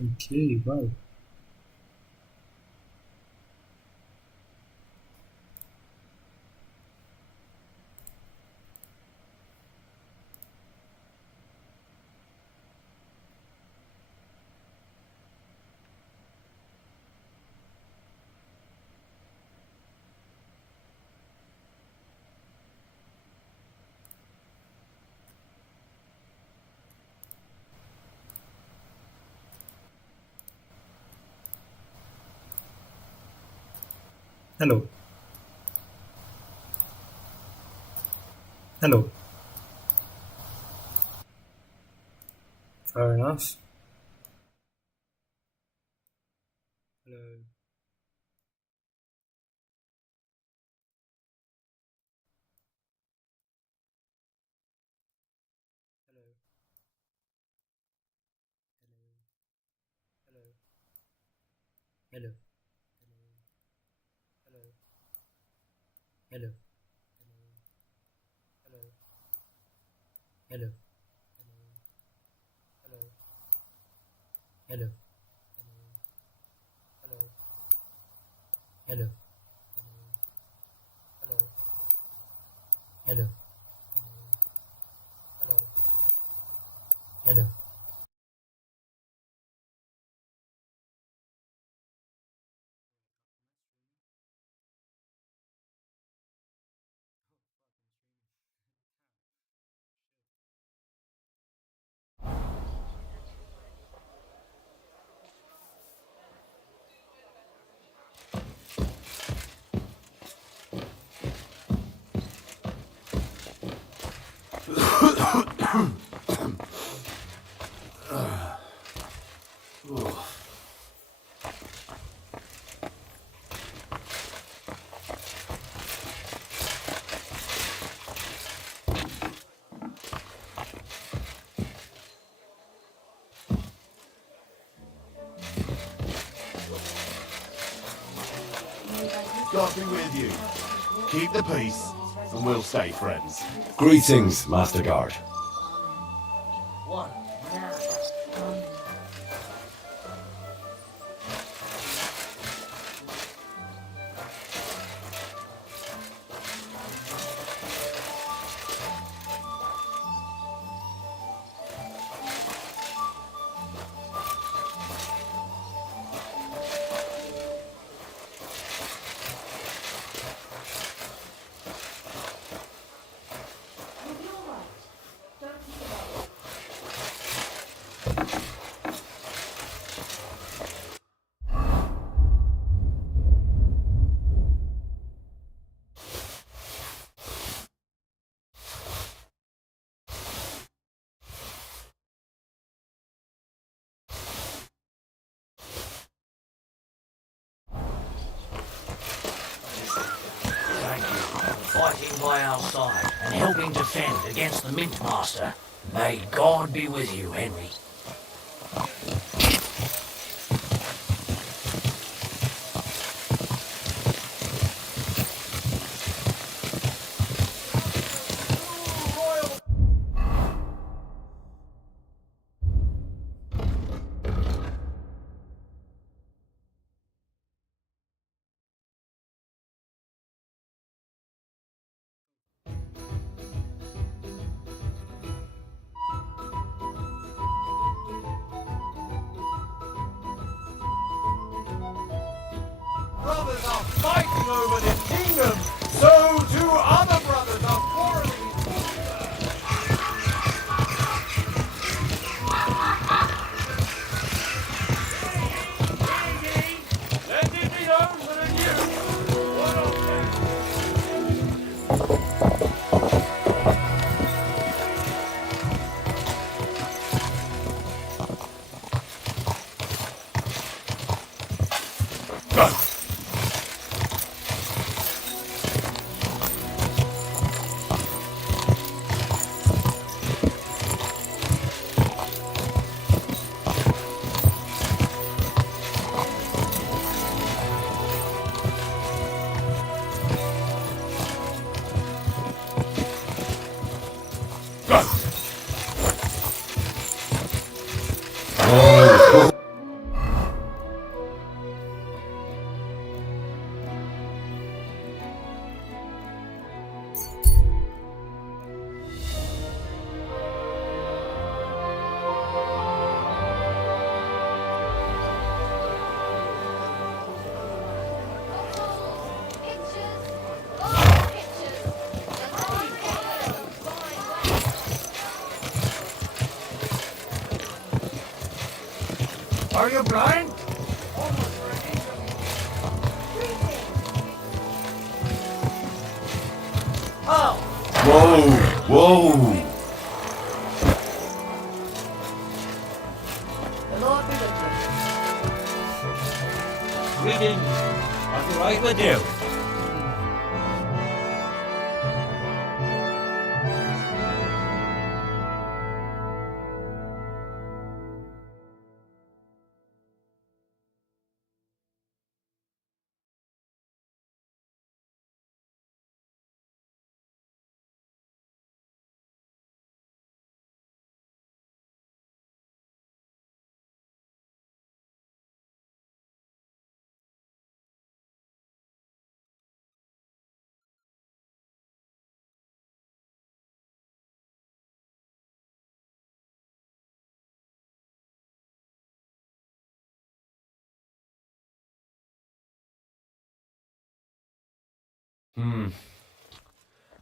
Okay, wow. Hello. Hello. Fair enough. Hello. Hello. Hello. Hello. Hello. Hello. Hello. Hello. Hello. Hello. Hello. Hello. Hello. Hello. Hello. Hello. God be with you. Keep the peace, and we'll stay friends. Greetings, Master Guard. Thank you for fighting by our side and helping defend against the Mint Master. May God be with you, Henry. Brothers are fighting over this kingdom, so too other brothers are quarreling. Let it be known that you, one of them. Are you blind? Oh, Whoa! Whoa! the Lord be with you. Greetings. What's right with you?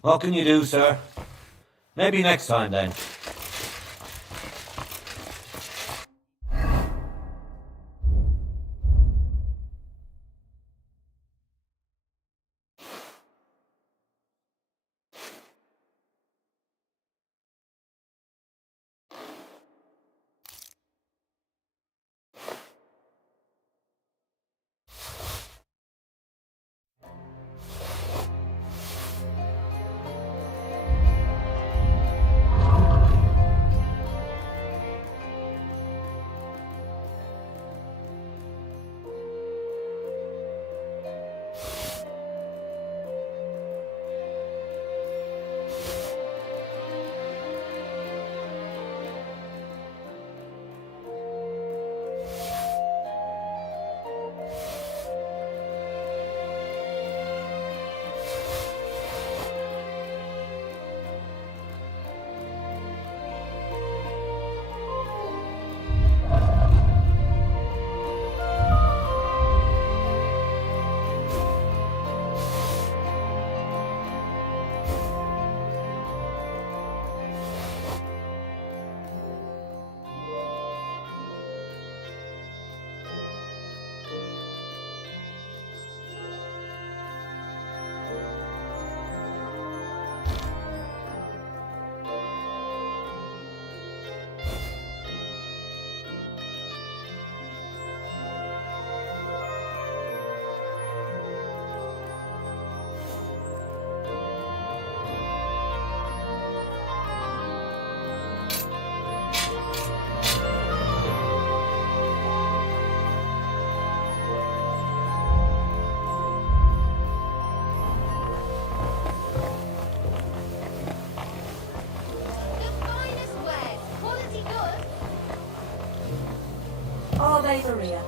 What can you do, sir? Maybe next time, then. The finest wares, quality goods. Are they, Maria?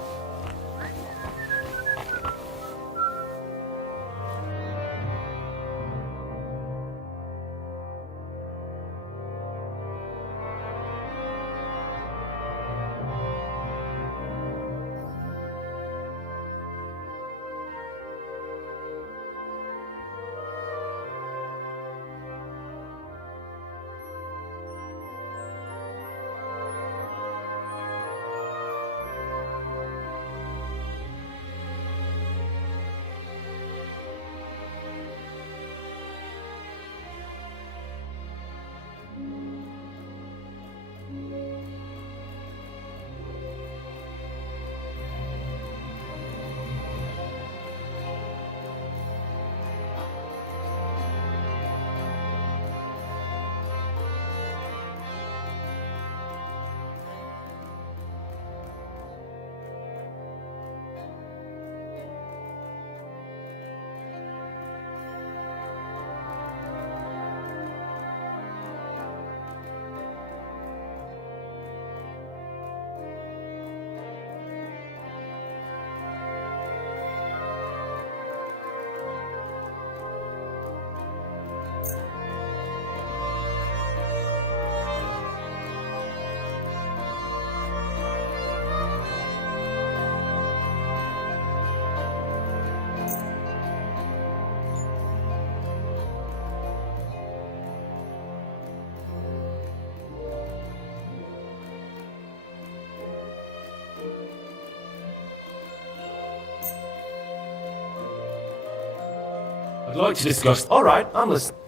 I'd like to discuss. All right, I'm listening.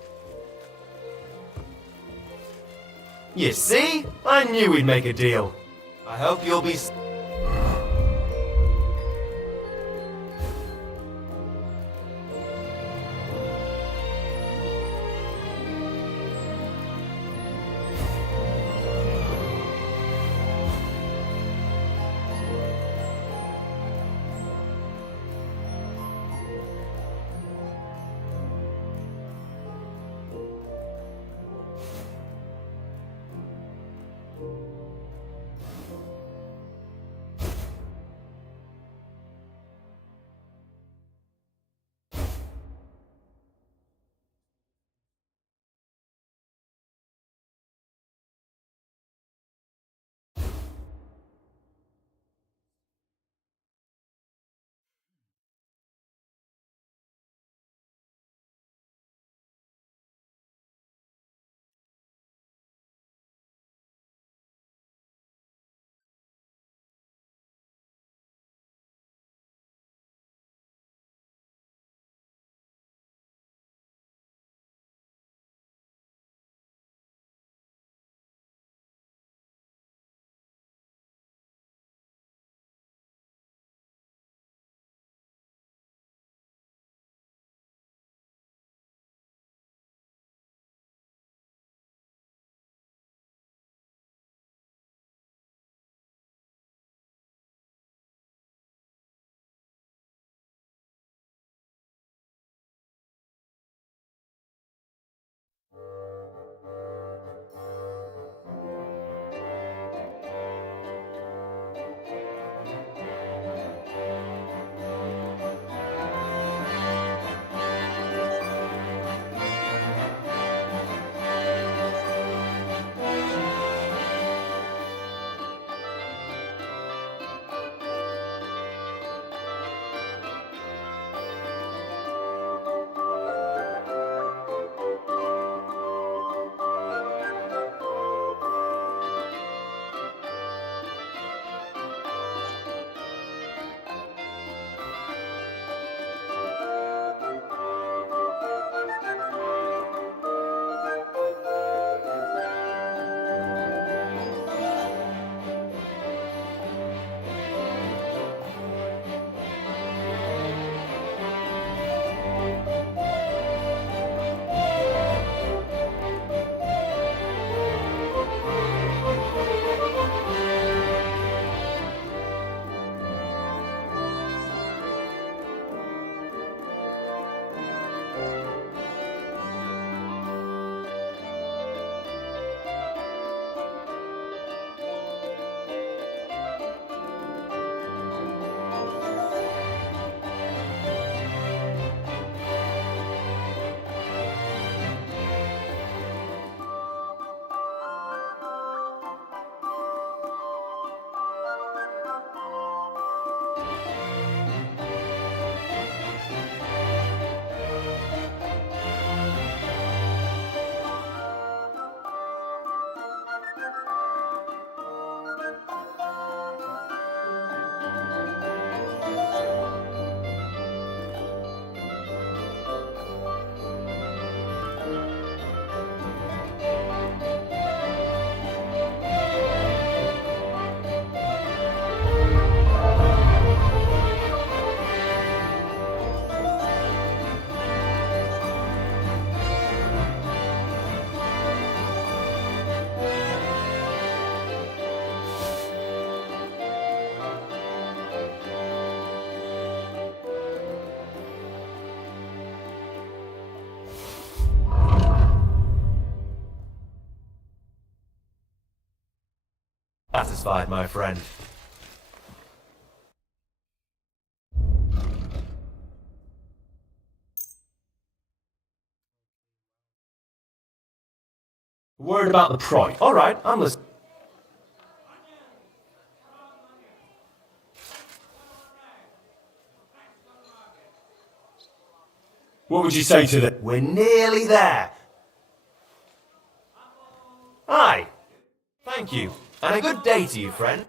You see? I knew we'd make a deal. I hope you'll be. Satisfied, my friend. Word about the price. All right, I'm listening. What would you say to that? We're nearly there. Aye. Thank you. And a good day to you, friend.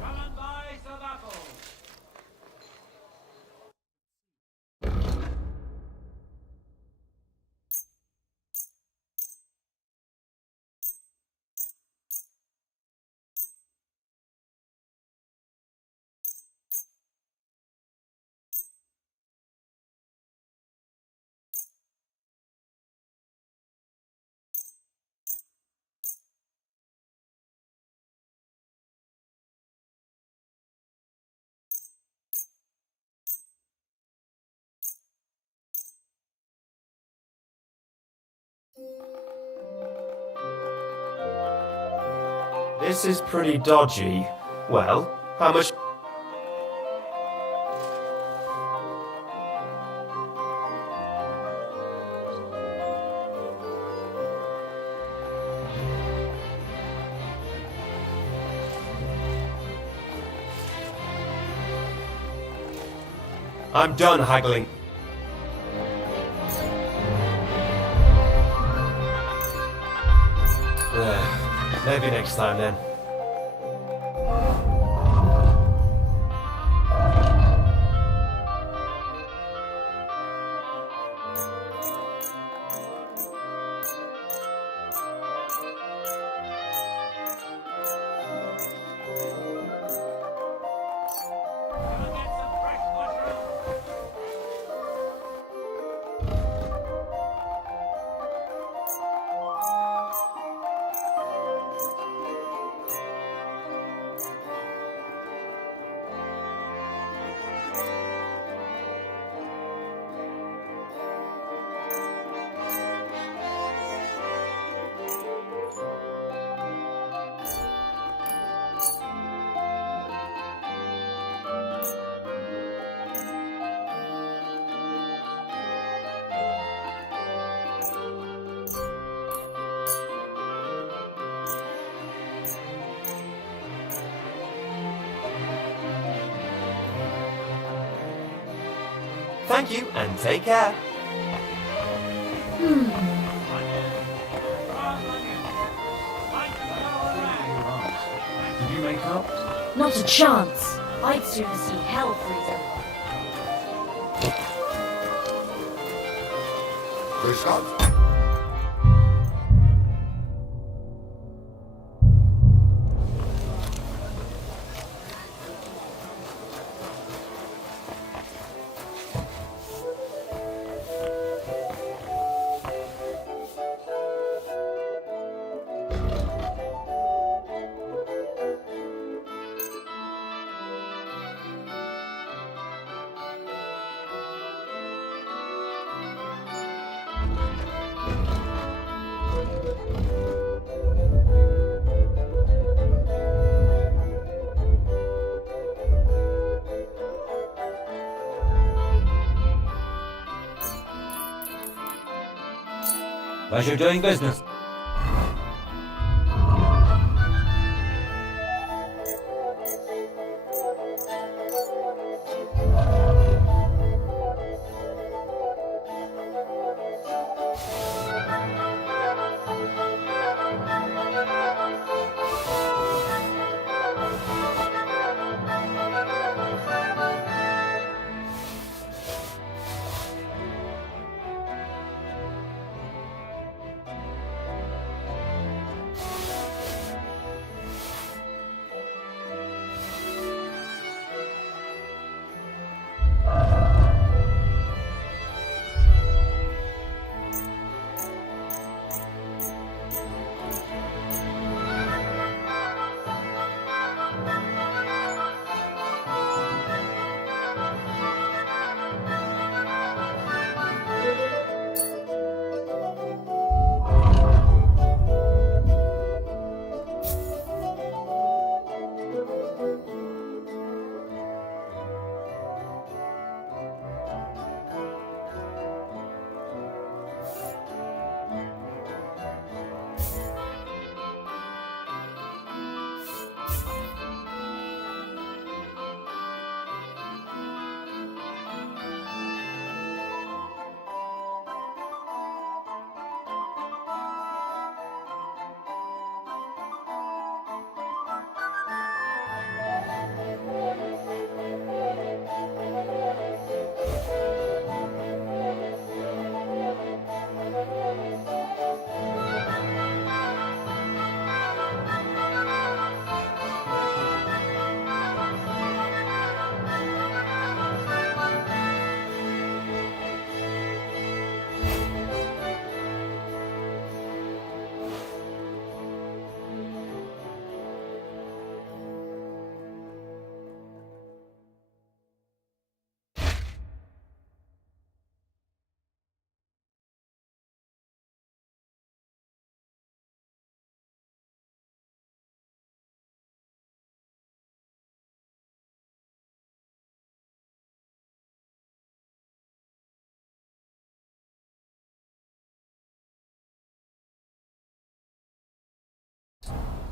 Valentine's the battle. This is pretty dodgy. Well, how much... I'm done haggling. Maybe next time then. Gonna get some fresh mushrooms. Thank you and take care. Did you make up? Not a chance. I'd sooner see hell freeze over. Pleasure doing business.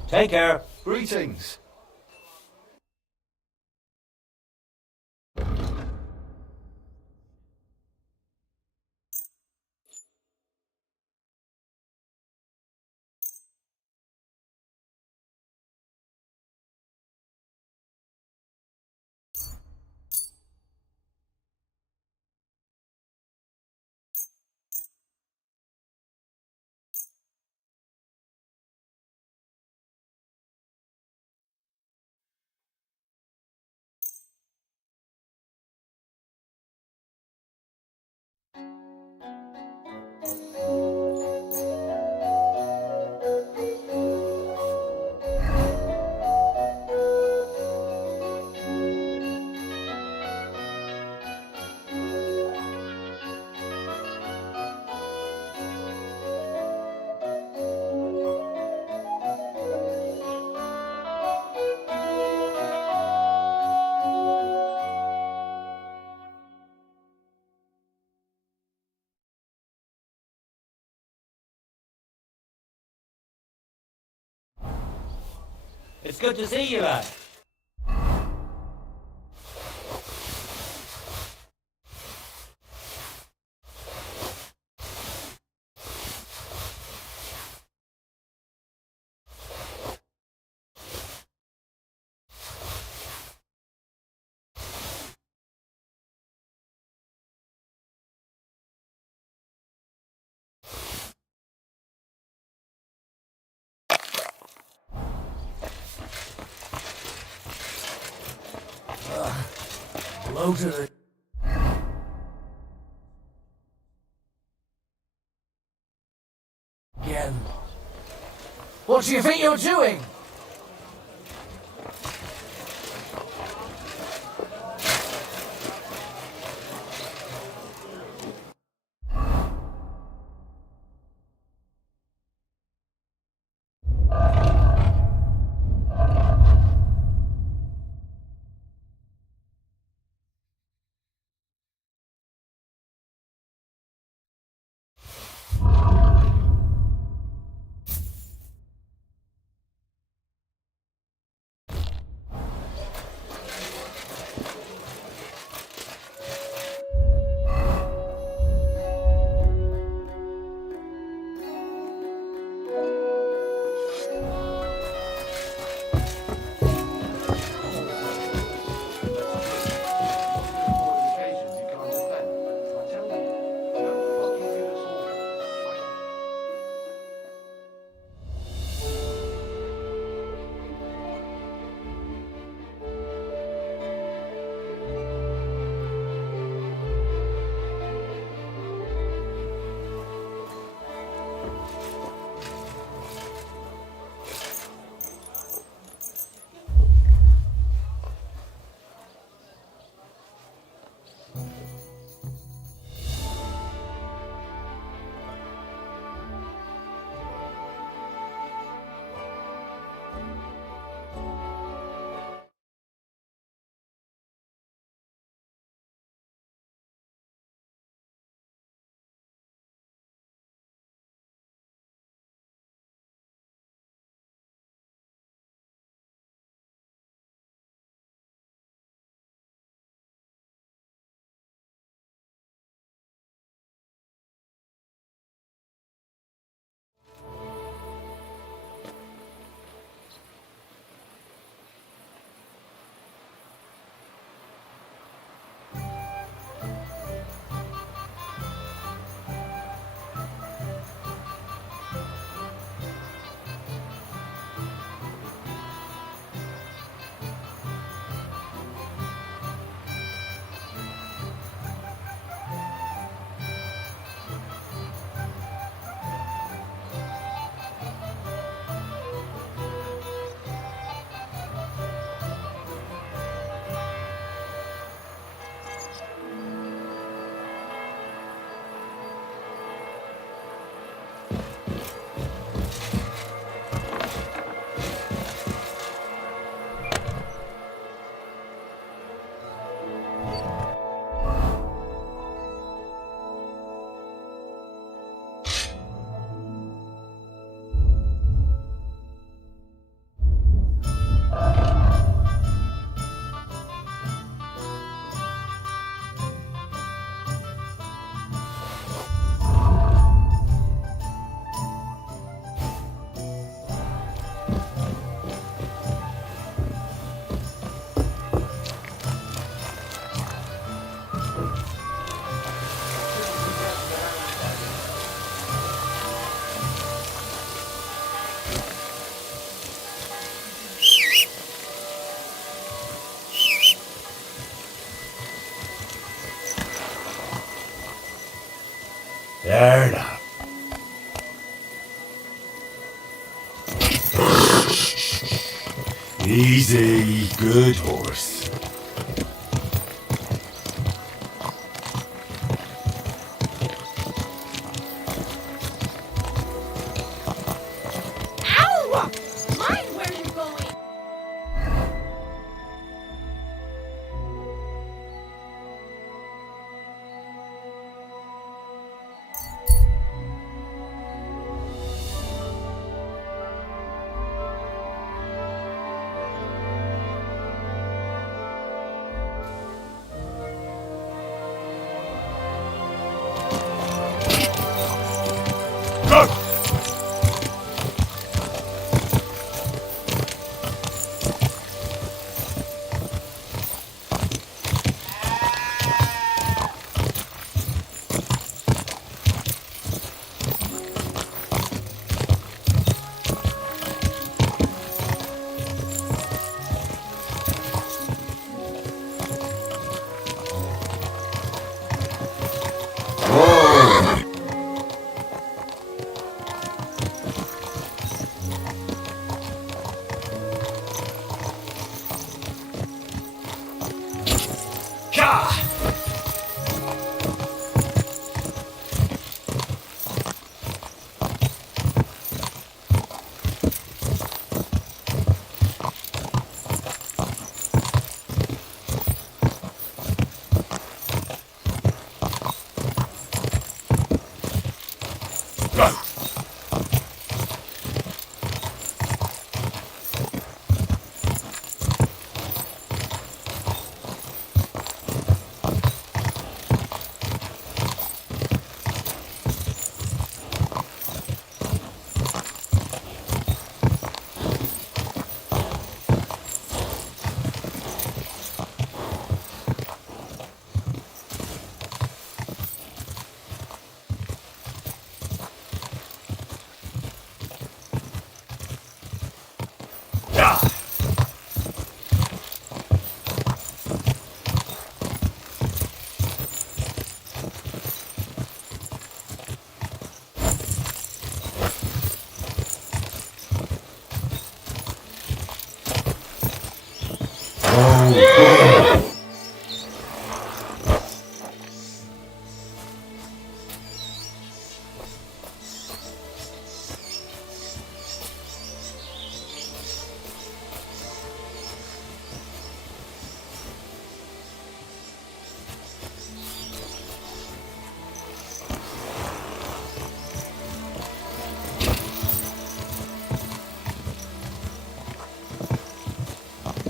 Take care. Greetings. It's good to see you, lad. Blow to the... Again. What do you think you're doing? Fair enough. Easy, good horse. Ow! Mind where you're going. Go!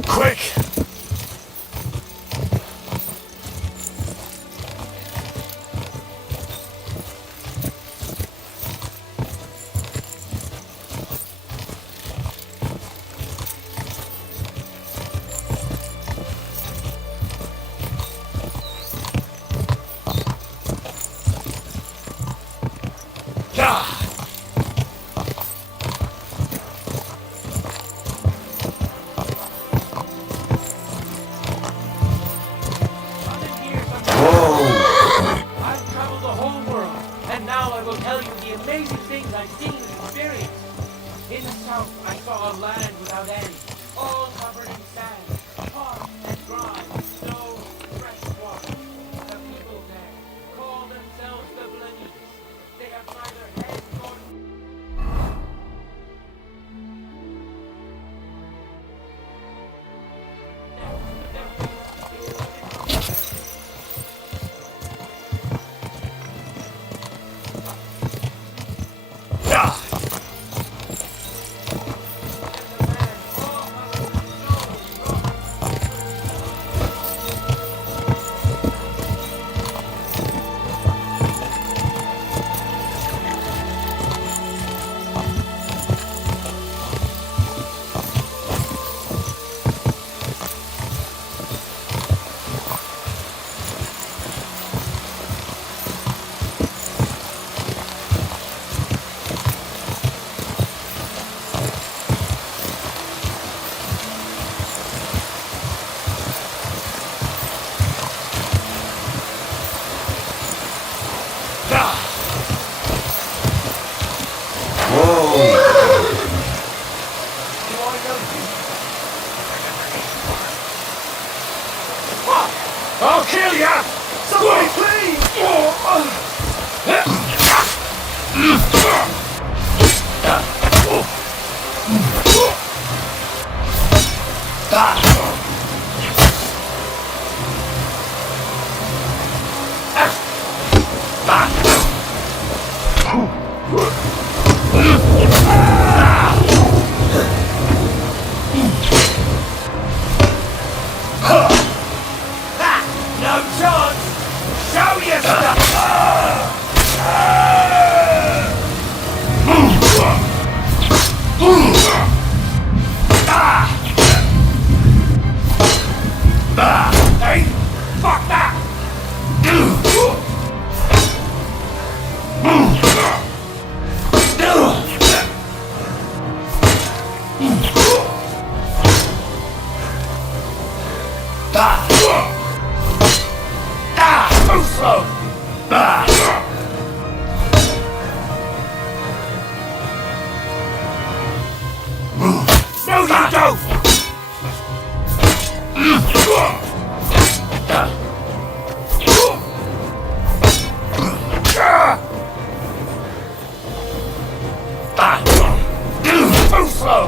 Quick! I've traveled the whole world, and now I will tell you the amazing things I've seen and experienced. In the south, I saw a land without end, all covered in sand, hot and dry, snow, fresh water. The people there call themselves the Blanese. They have neither head nor Yeah! ya! Somebody please! No chance! Show your stuff! Hey! Fuck that! Too slow! No, you don't! Too slow!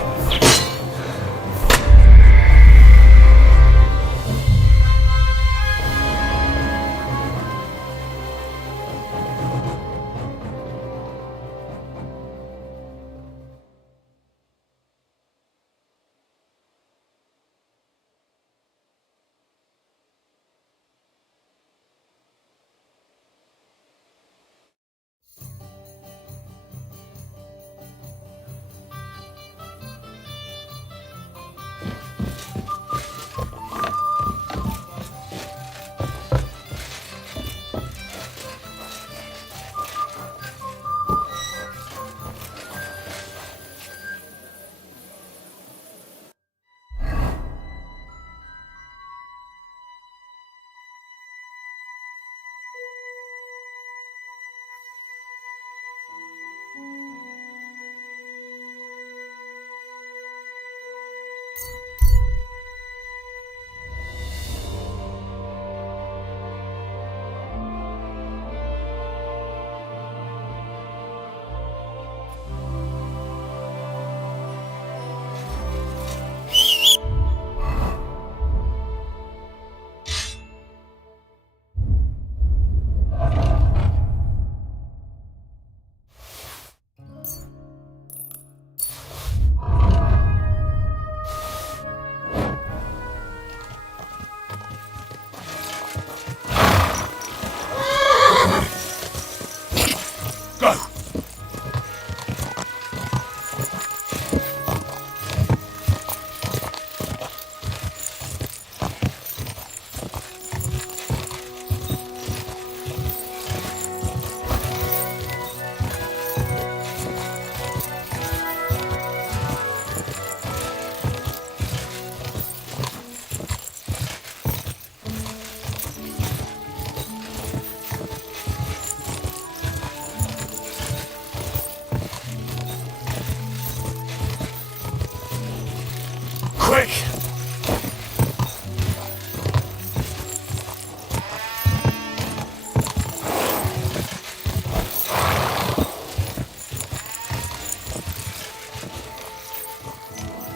Quick!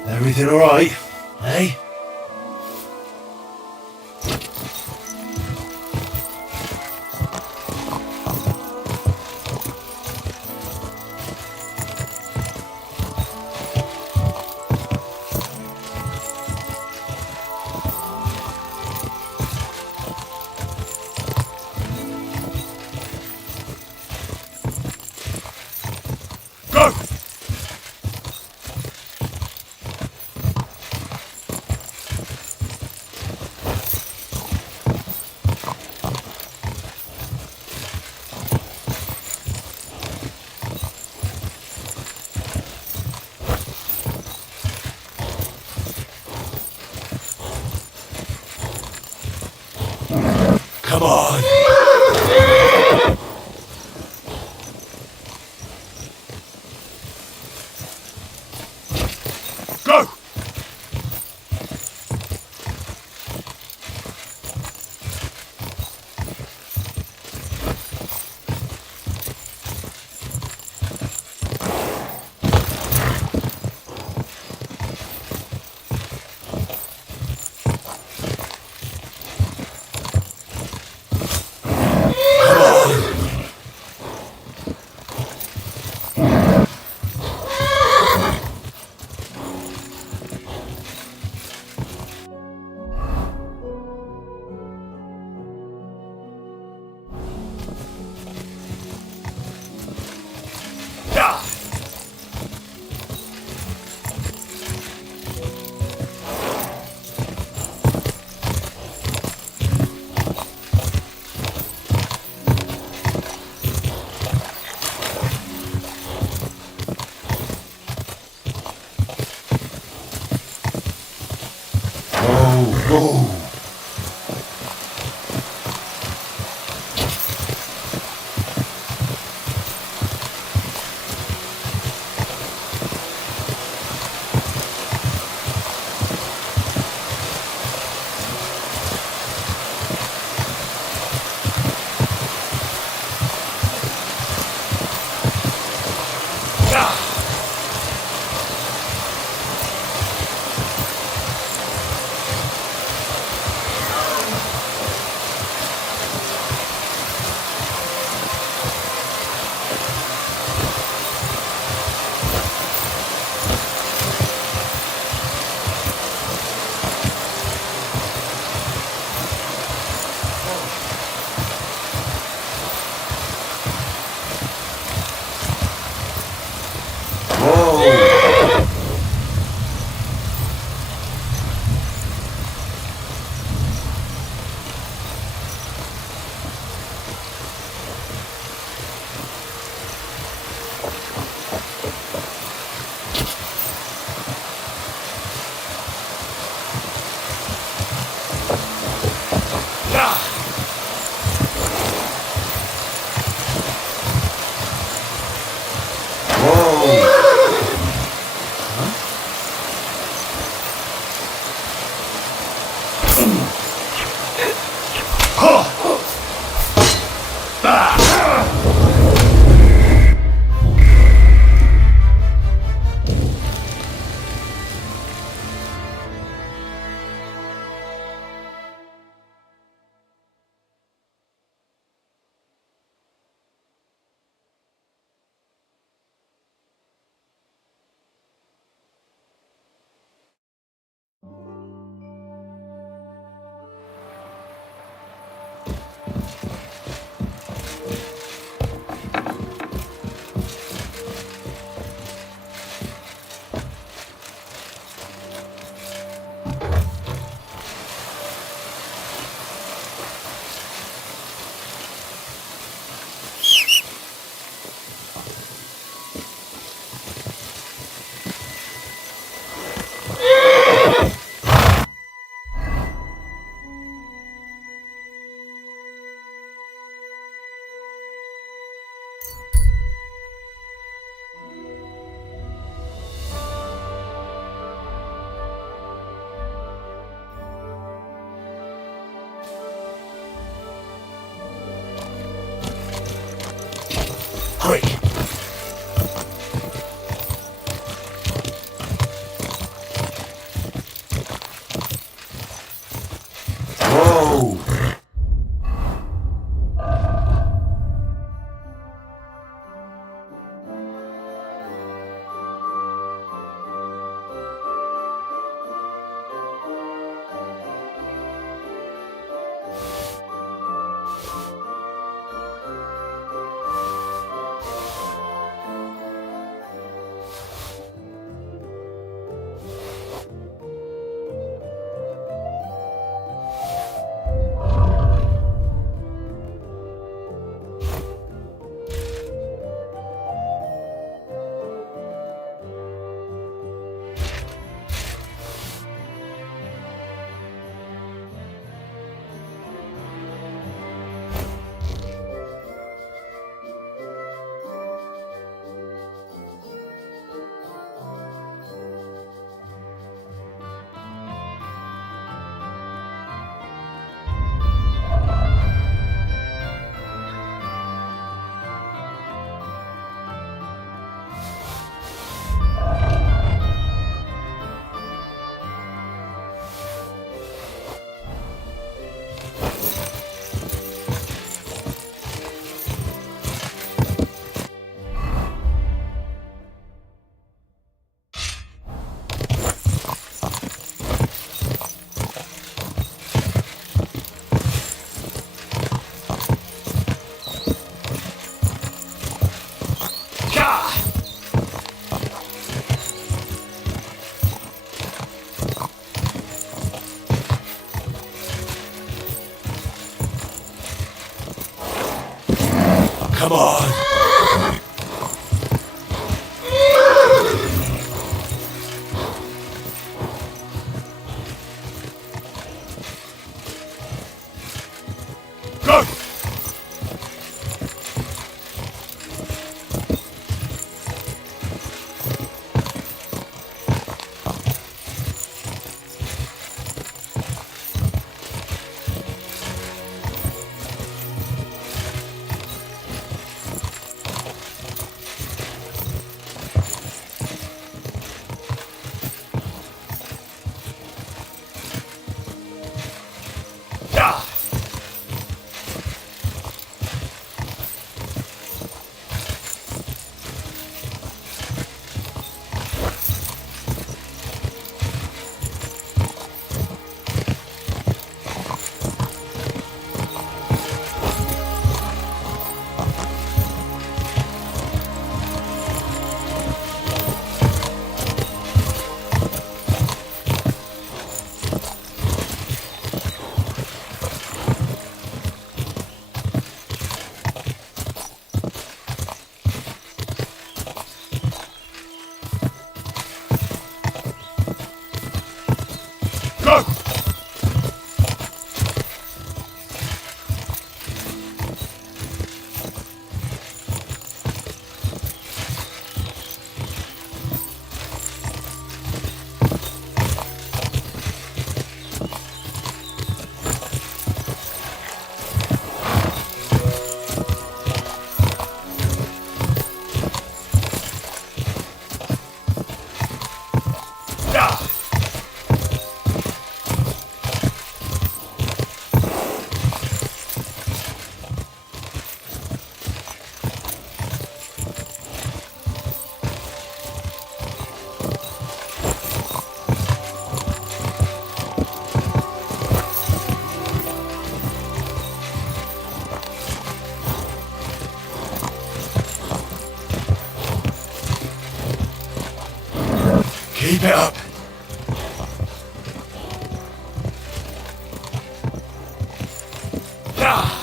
Everything alright, eh? Go! Come on! Go! Quick! Whoa! Come on! Keep it up. Ah!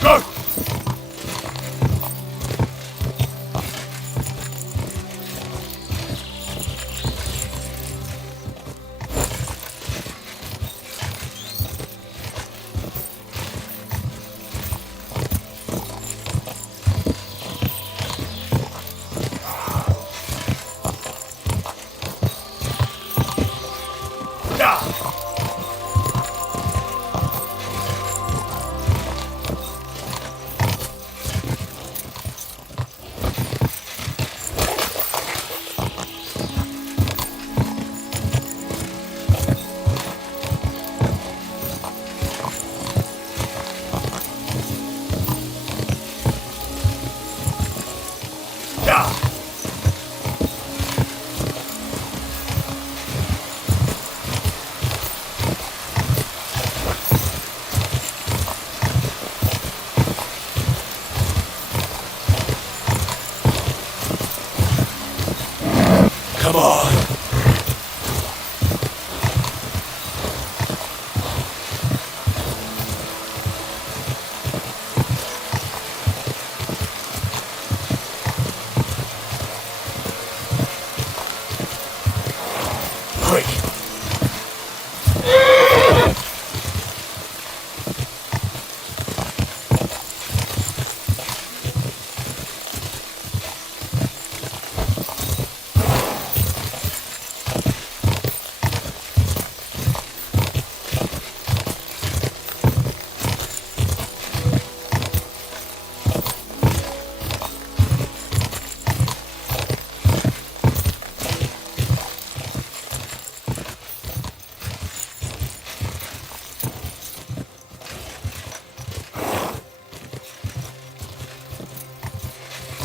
Go! Come on. Quick.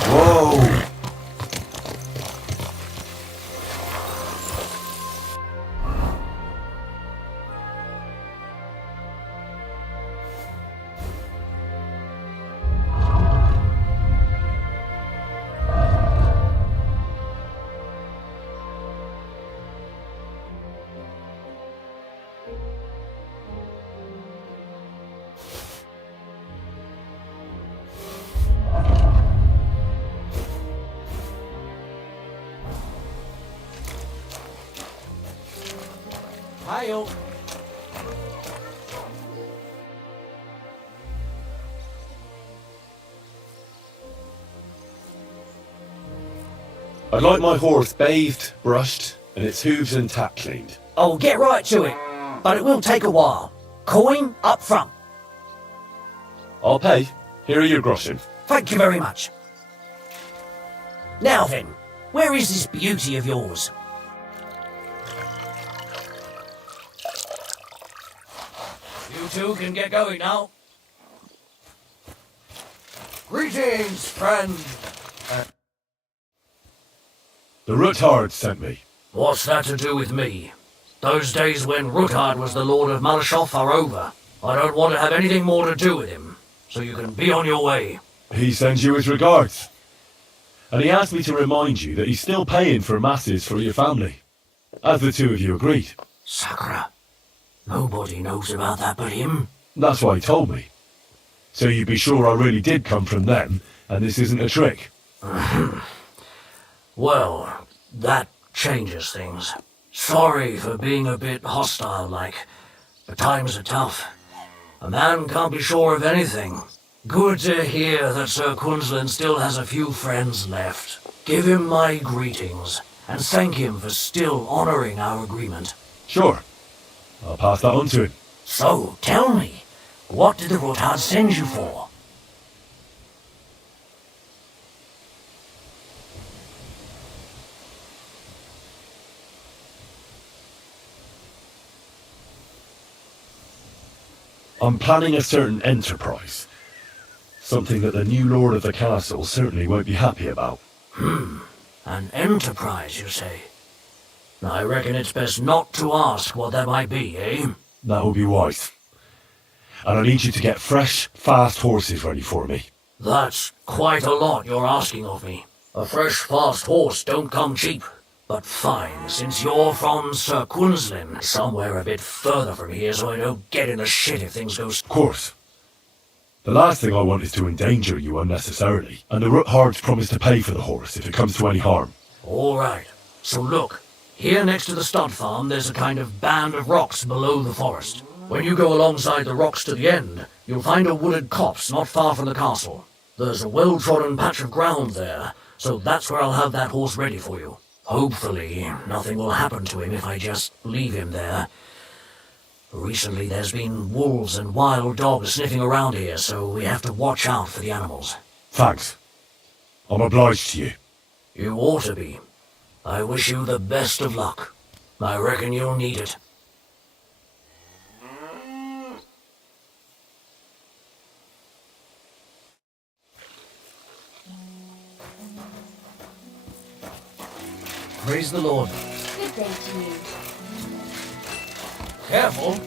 Whoa! Hi-yo. I'd like my horse bathed, brushed, and its hooves and tack cleaned. Oh, get right to it. But it will take a while. Coin up front. I'll pay. Here are your groschen. Thank you very much. Now then, where is this beauty of yours? You two can get going now. Greetings, friend. The Ruthard sent me. What's that to do with me? Those days when Ruthard was the Lord of Malashov are over. I don't want to have anything more to do with him, so you can be on your way. He sends you his regards. And he asked me to remind you that he's still paying for masses for your family, as the two of you agreed. Sakura. Nobody knows about that but him. That's why he told me. So you'd be sure I really did come from them, and this isn't a trick. Well, that changes things. Sorry for being a bit hostile-like, but times are tough. A man can't be sure of anything. Good to hear that Sir Quinlan still has a few friends left. Give him my greetings, and thank him for still honoring our agreement. Sure. I'll pass that on to him. So, tell me, what did the Rotard send you for? I'm planning a certain enterprise. Something that the new lord of the castle certainly won't be happy about. An enterprise, you say? I reckon it's best not to ask what that might be, eh? That will be wise. And I need you to get fresh, fast horses ready for me. That's quite a lot you're asking of me. A fresh, fast horse don't come cheap. But fine, since you're from Sir Quinslin, somewhere a bit further from here so I don't get in the shit if things go... Of course. The last thing I want is to endanger you unnecessarily, and the Roothards promise to pay for the horse if it comes to any harm. All right. So look, here next to the stud farm there's a kind of band of rocks below the forest. When you go alongside the rocks to the end, you'll find a wooded copse not far from the castle. There's a well-trodden patch of ground there, so that's where I'll have that horse ready for you. Hopefully, nothing will happen to him if I just leave him there. Recently there's been wolves and wild dogs sniffing around here, so we have to watch out for the animals. Thanks. I'm obliged to you. You ought to be. I wish you the best of luck. I reckon you'll need it. Praise the Lord. Good day to you. Careful.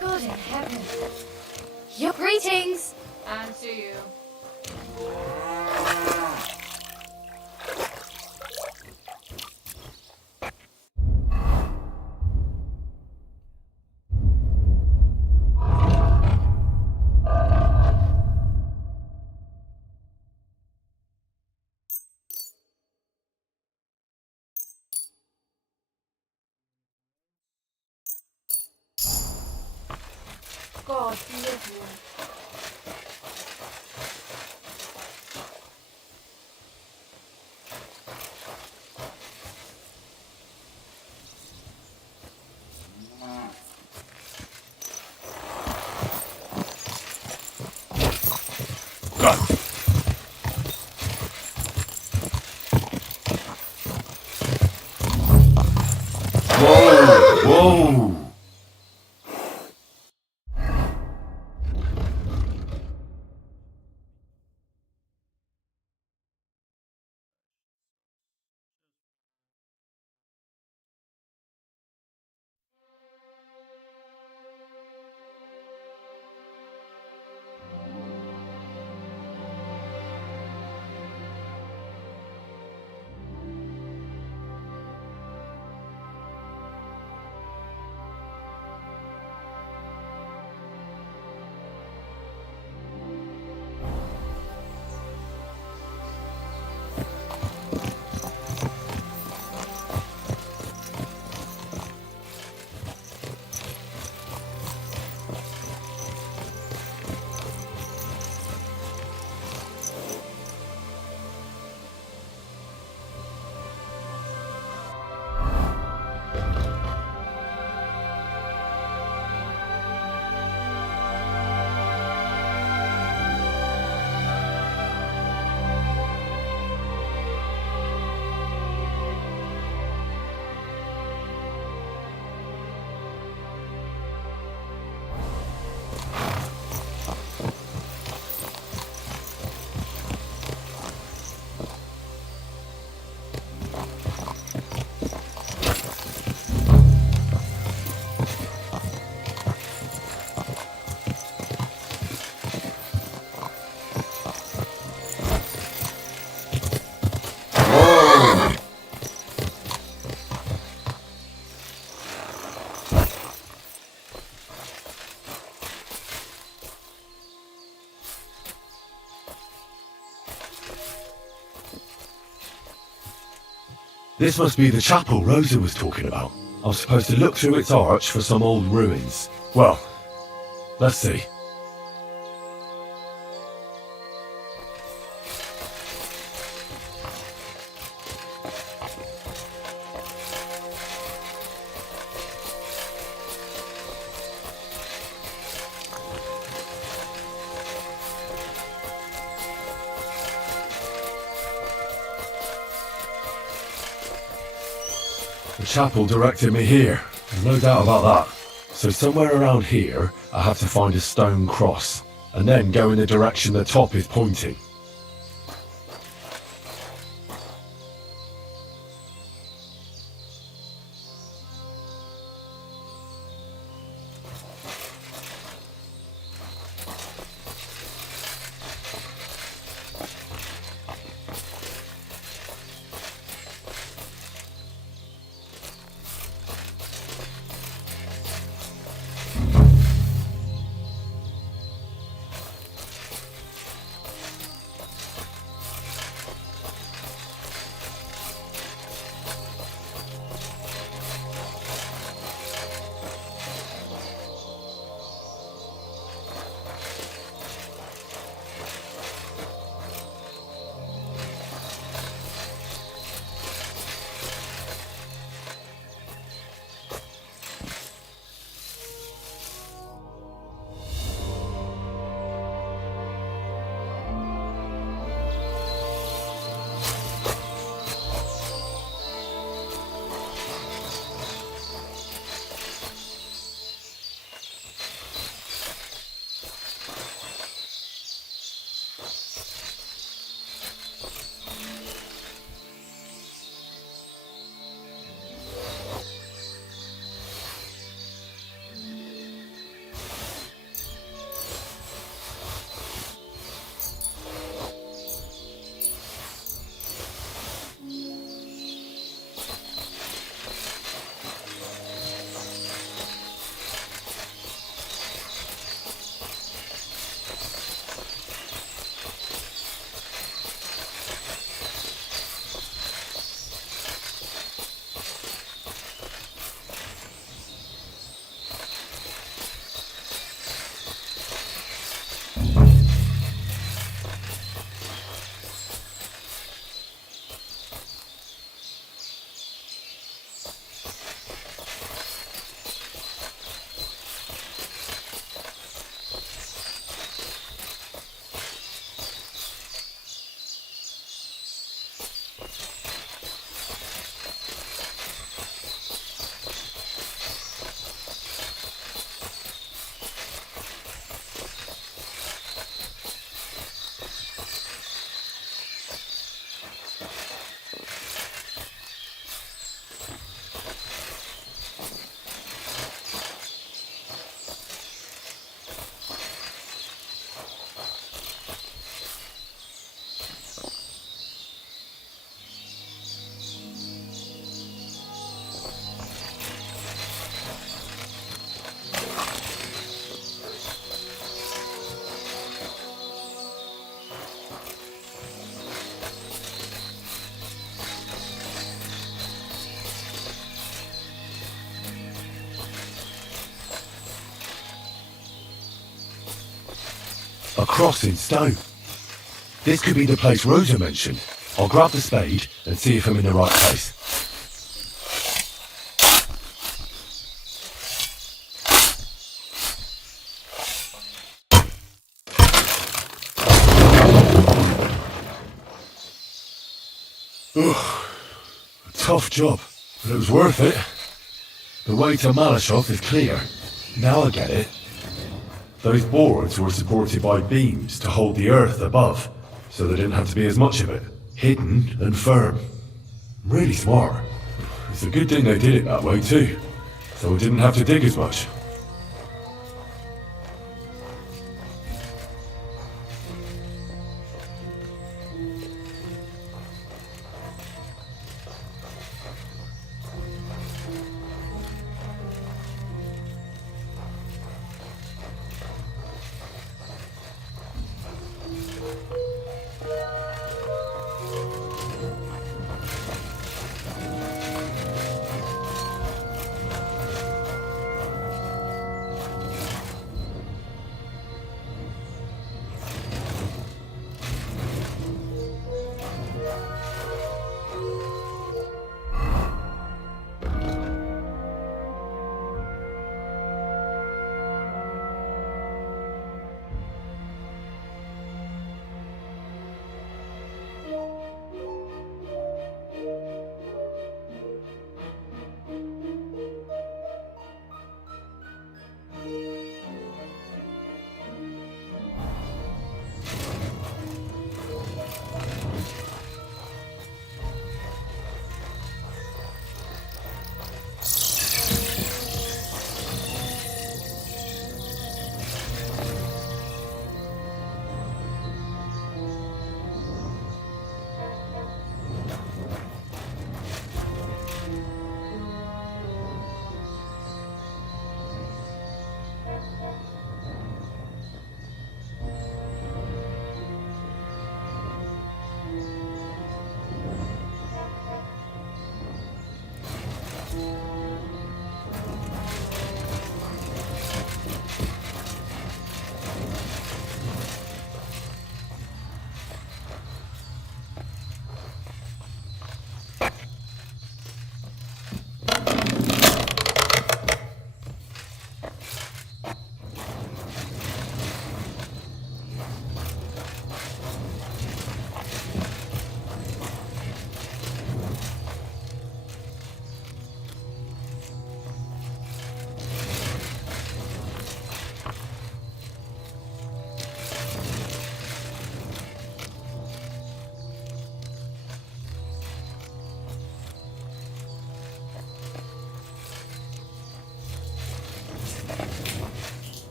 Good in heaven. Your greetings! And to you. God be with you. Whoa! This must be the chapel Rosa was talking about. I was supposed to look through its arch for some old ruins. Well, let's see. The chapel directed me here, there's no doubt about that. So somewhere around here, I have to find a stone cross, and then go in the direction the top is pointing. A cross in stone. This could be the place Rosa mentioned. I'll grab the spade and see if I'm in the right place. A tough job, but it was worth it. The way to Malashov is clear. Now I get it. Those boards were supported by beams to hold the earth above, so there didn't have to be as much of it. Hidden and firm. Really smart. It's a good thing they did it that way too, so we didn't have to dig as much.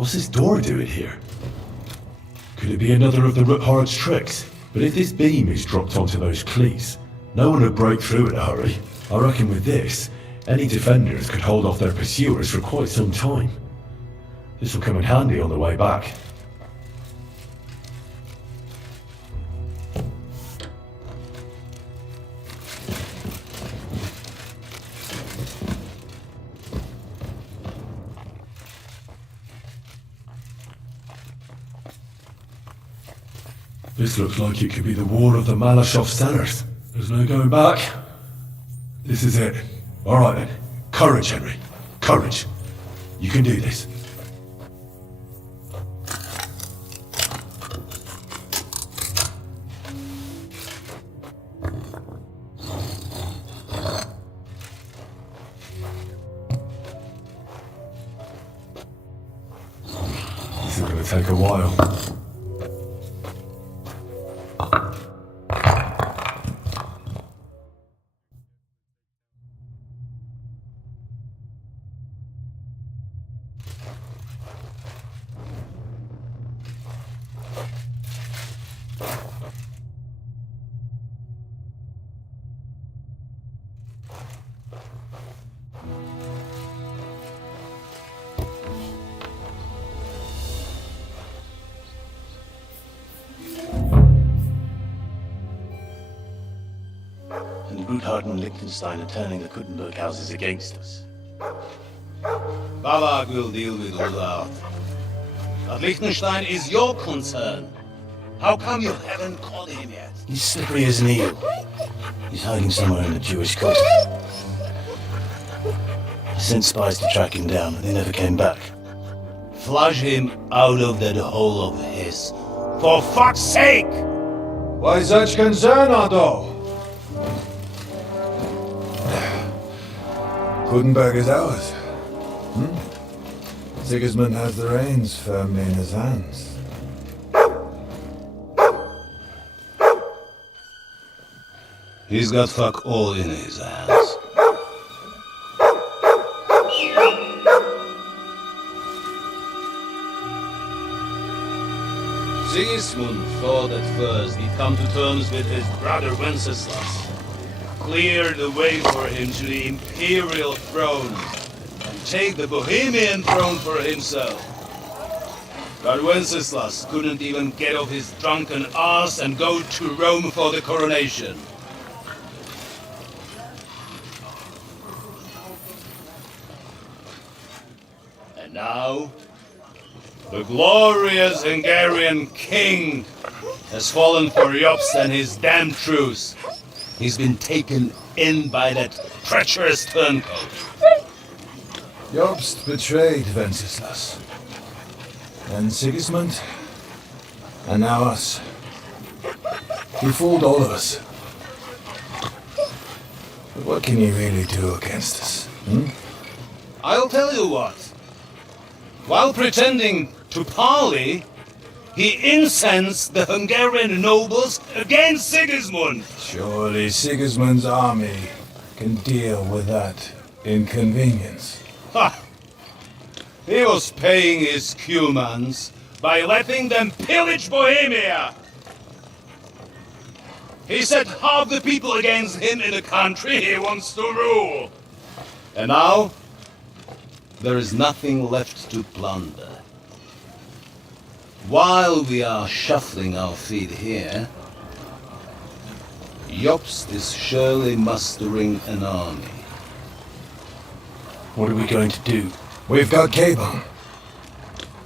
What's this door doing here? Could it be another of the Roothard's tricks? But if this beam is dropped onto those cleats, no one would break through in a hurry. I reckon with this, any defenders could hold off their pursuers for quite some time. This will come in handy on the way back. This looks like it could be the wall of the Malashov cellars. There's no going back. This is it. All right then. Courage, Henry. Courage. You can do this. This is going to take a while. And Bruthard and Liechtenstein are turning the Kuttenberg houses against us. Balag will deal with all that. But Liechtenstein is your concern. How come you haven't caught him yet? He's slippery as an eel. He's hiding somewhere in the Jewish quarter. I sent spies to track him down, but they never came back. Flush him out of that hole of his. For fuck's sake! Why such concern, Otto? Kuttenberg is ours. Sigismund has the reins firmly in his hands. He's got fuck all in his hands. Sigismund thought at first he'd come to terms with his brother Wenceslas, clear the way for him to the imperial throne, and take the Bohemian throne for himself. But Wenceslas couldn't even get off his drunken ass and go to Rome for the coronation. And now, the glorious Hungarian king has fallen for Jobst and his damned truce. He's been taken in by that treacherous turncoat. Jobst betrayed Wenceslas. And Sigismund. And now us. He fooled all of us. But what can he really do against us? I'll tell you what. While pretending to parley, he incensed the Hungarian nobles against Sigismund. Surely Sigismund's army can deal with that inconvenience. Ha! He was paying his Cumans by letting them pillage Bohemia. He set half the people against him in the country he wants to rule. And now, there is nothing left to plunder. While we are shuffling our feet here, Jobst is surely mustering an army. What are we going to do? We've got Cabon.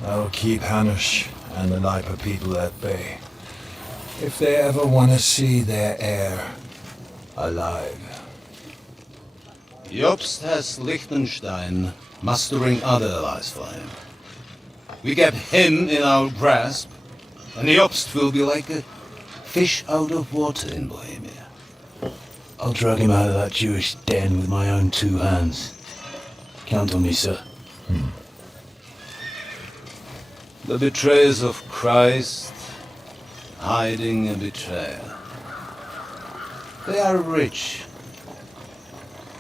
That'll keep Hanush and the Lipa people at bay. If they ever want to see their heir alive. Jobst has Liechtenstein mustering other allies for him. We get him in our grasp, and Jobst will be like a fish out of water in Bohemia. I'll drag him out of that Jewish den with my own two hands. Count on me, sir. The betrayers of Christ, hiding a betrayer. They are rich.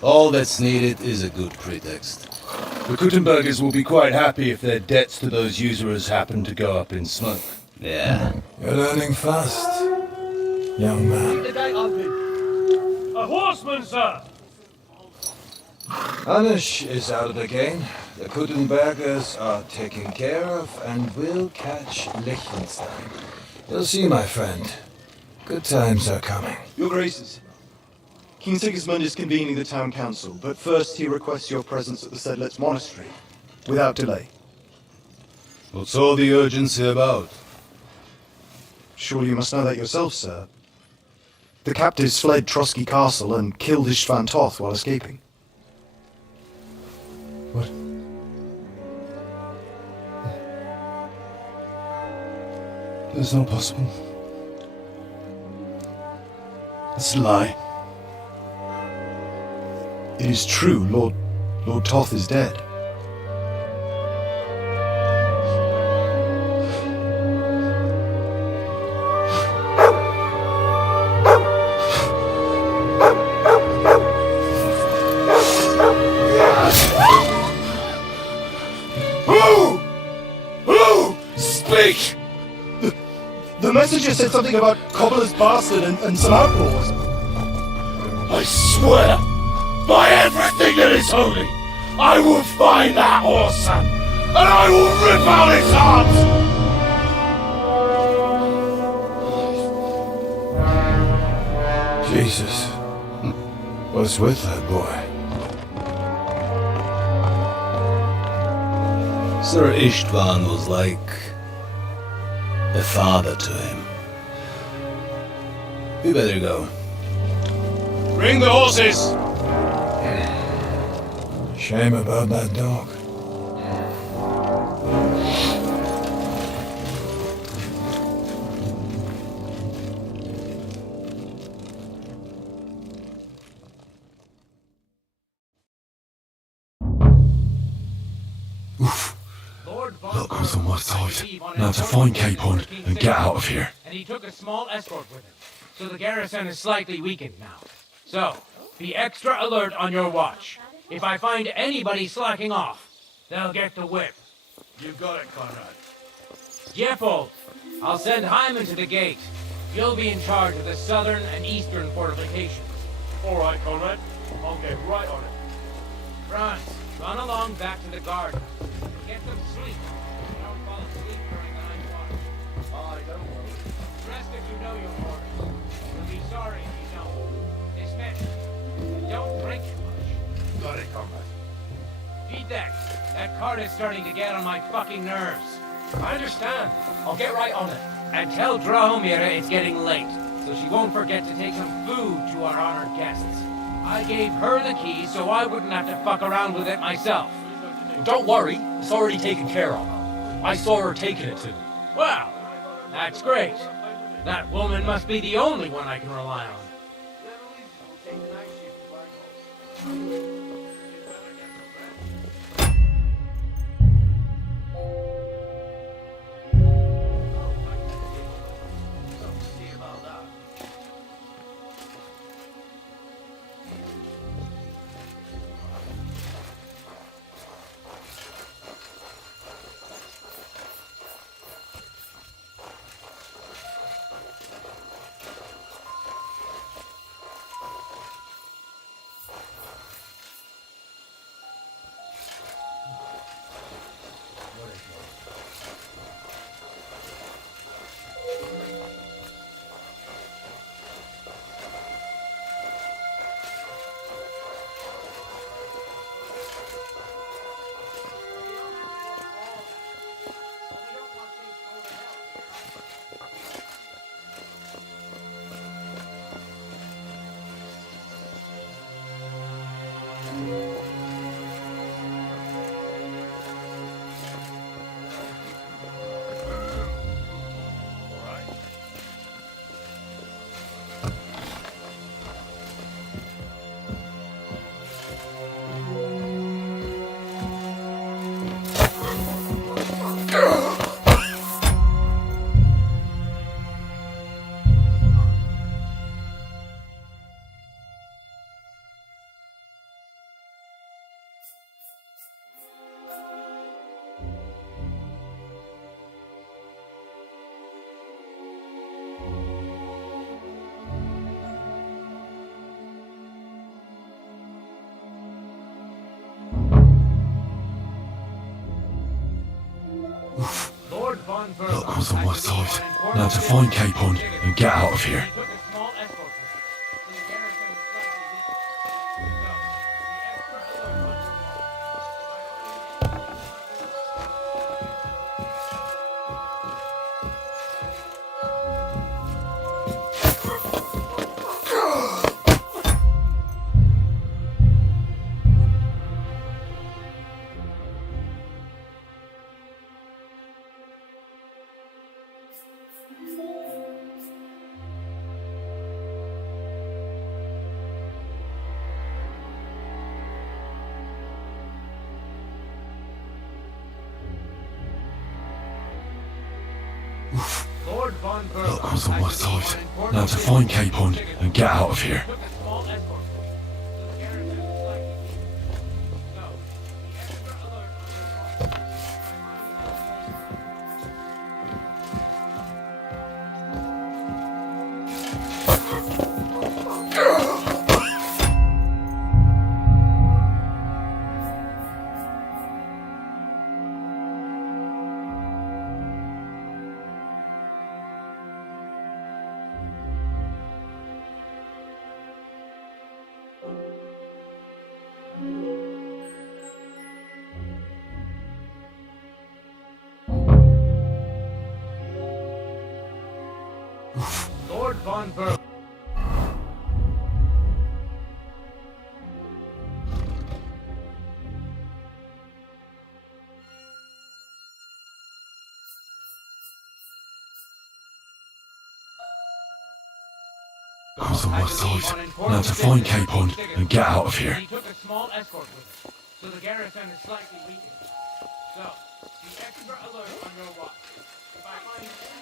All that's needed is a good pretext. The Kuttenbergers will be quite happy if their debts to those usurers happen to go up in smoke. Yeah. You're learning fast, young man. The guy A horseman, sir! Anish is out of the game. The Kuttenbergers are taken care of and will catch Liechtenstein. You'll see, my friend. Good times are coming. Your Graces, King Sigismund is convening the town council, but first he requests your presence at the Sedlitz monastery, without delay. What's all the urgency about? Surely you must know that yourself, sir. The captives fled Trotsky Castle and killed Istvan Toth while escaping. What? That's not possible. It's a lie. It is true, Lord Toth is dead. Who? Speak! The messenger said something about Cobbler's bastard and some outlaws. I swear, by everything that is holy, I will find that horse and I will rip out his heart! Jesus. What's with that boy? Sir Istvan was like a father to him. We better go. Bring the horses! Shame about that dog. Luck was on my side. Now to find Capon and get out of here. And he took a small escort with him, so the garrison is slightly weakened now. So, be extra alert on your watch. If I find anybody slacking off, they'll get the whip. You got it, Conrad. Jeffold, I'll send Hyman to the gate. You'll be in charge of the southern and eastern fortifications. All right, Conrad. I'll get right on it. Franz, run along back to the garden. Get them sleep. Don't fall asleep during the night watch. Aye, don't worry. Rest if you know your orders. You'll be sorry if you don't. Dismissed. Don't drink too much. Got it, Conrad. Vitek, that cart is starting to get on my fucking nerves. I understand. I'll get right on it. And tell Drahomira it's getting late, so she won't forget to take some food to our honored guests. I gave her the key so I wouldn't have to fuck around with it myself. Don't worry, it's already taken care of. I saw her taking it to them. Well, that's great. That woman must be the only one I can rely on. von Berg. Luck was on my side. Now to find Capon and get out of here. Took a small escort with him, so the garrison is slightly weakened. So, be extra alert on your watch. Lord von Berg. Luck was on my side. Now to find Capon and get out of here. Took a small escort with him, so the garrison is slightly weakened. So, be extra alert on your watch. Lord von Berg. Luck was on my side. Now to find Capon and get out of here. He took a small escort with him, so the garrison is slightly weakened. So, be extra alert on your watch. If I find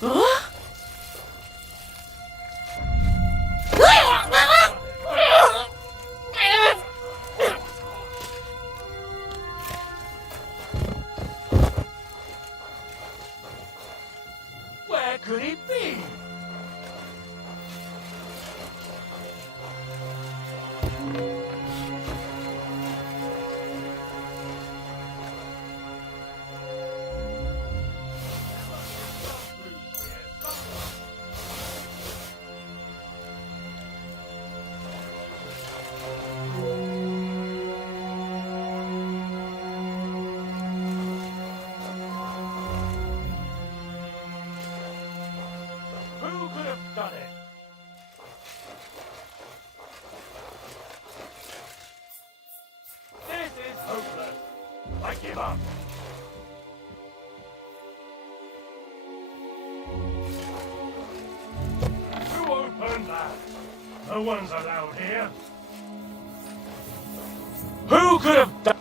Where could it be? Who could have done it? This is hopeless. I give up. Who opened that? No one's allowed here. Who could have done?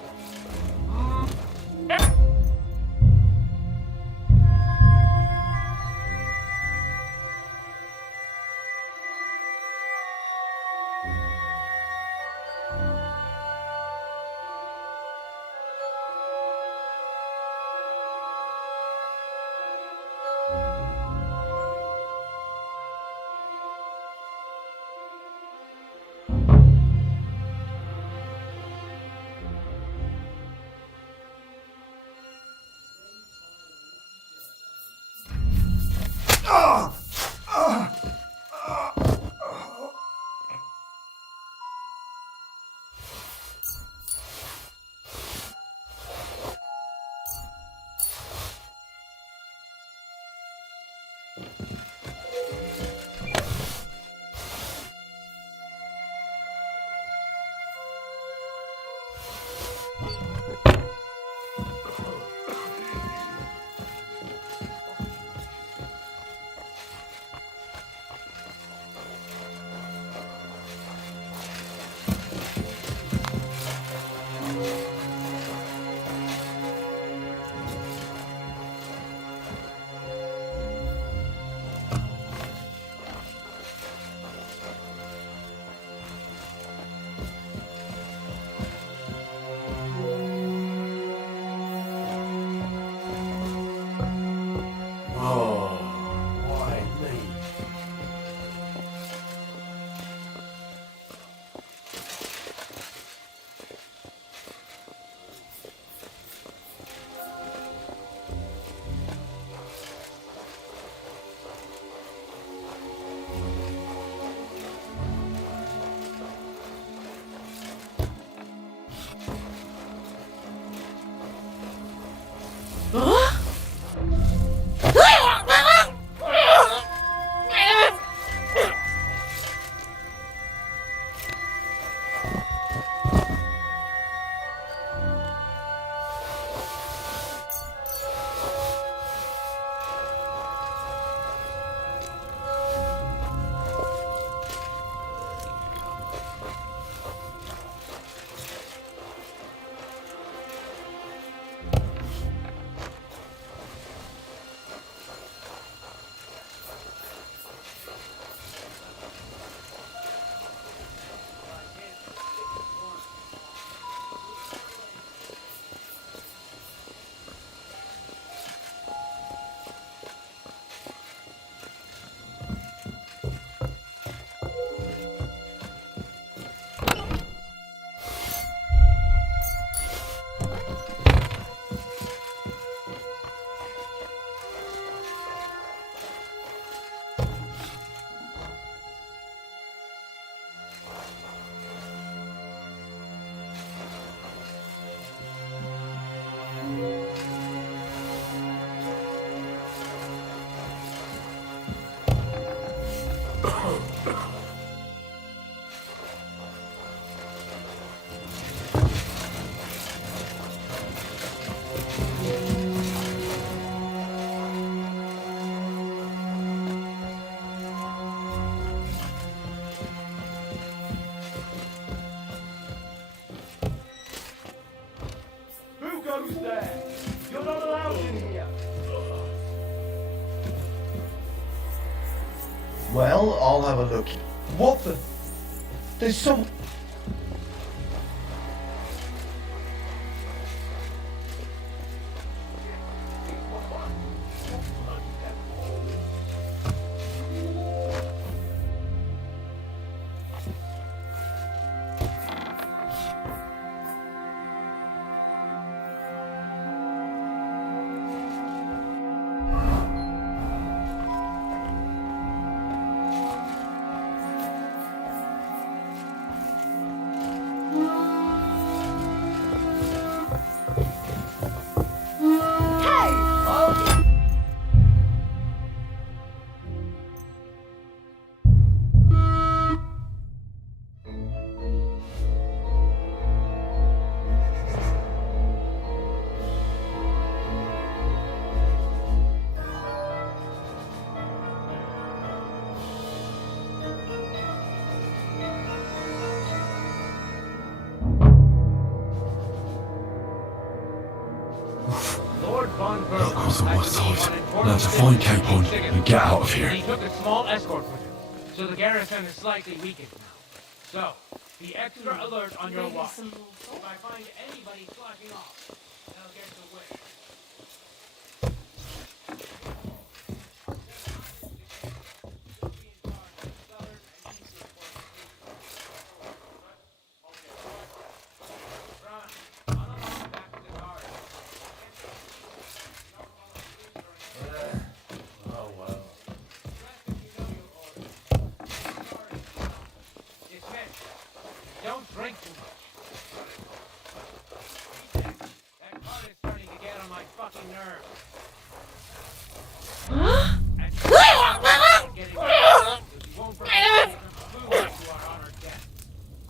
Well, I'll have a look. What the? There's some... That was all I thought. Now to find Capon and get out of here. He took a small escort with him, so the garrison is slightly weakened now. So, be extra alert on your watch. If I find anybody slacking off, they'll get away. Don't drink too much. That card is starting to get on my fucking nerves.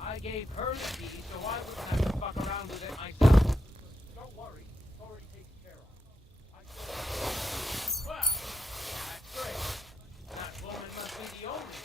I gave her the key, so I wouldn't have to fuck around with it myself. Don't worry, it's already taken care of. Well, that's great. That woman must be the only one.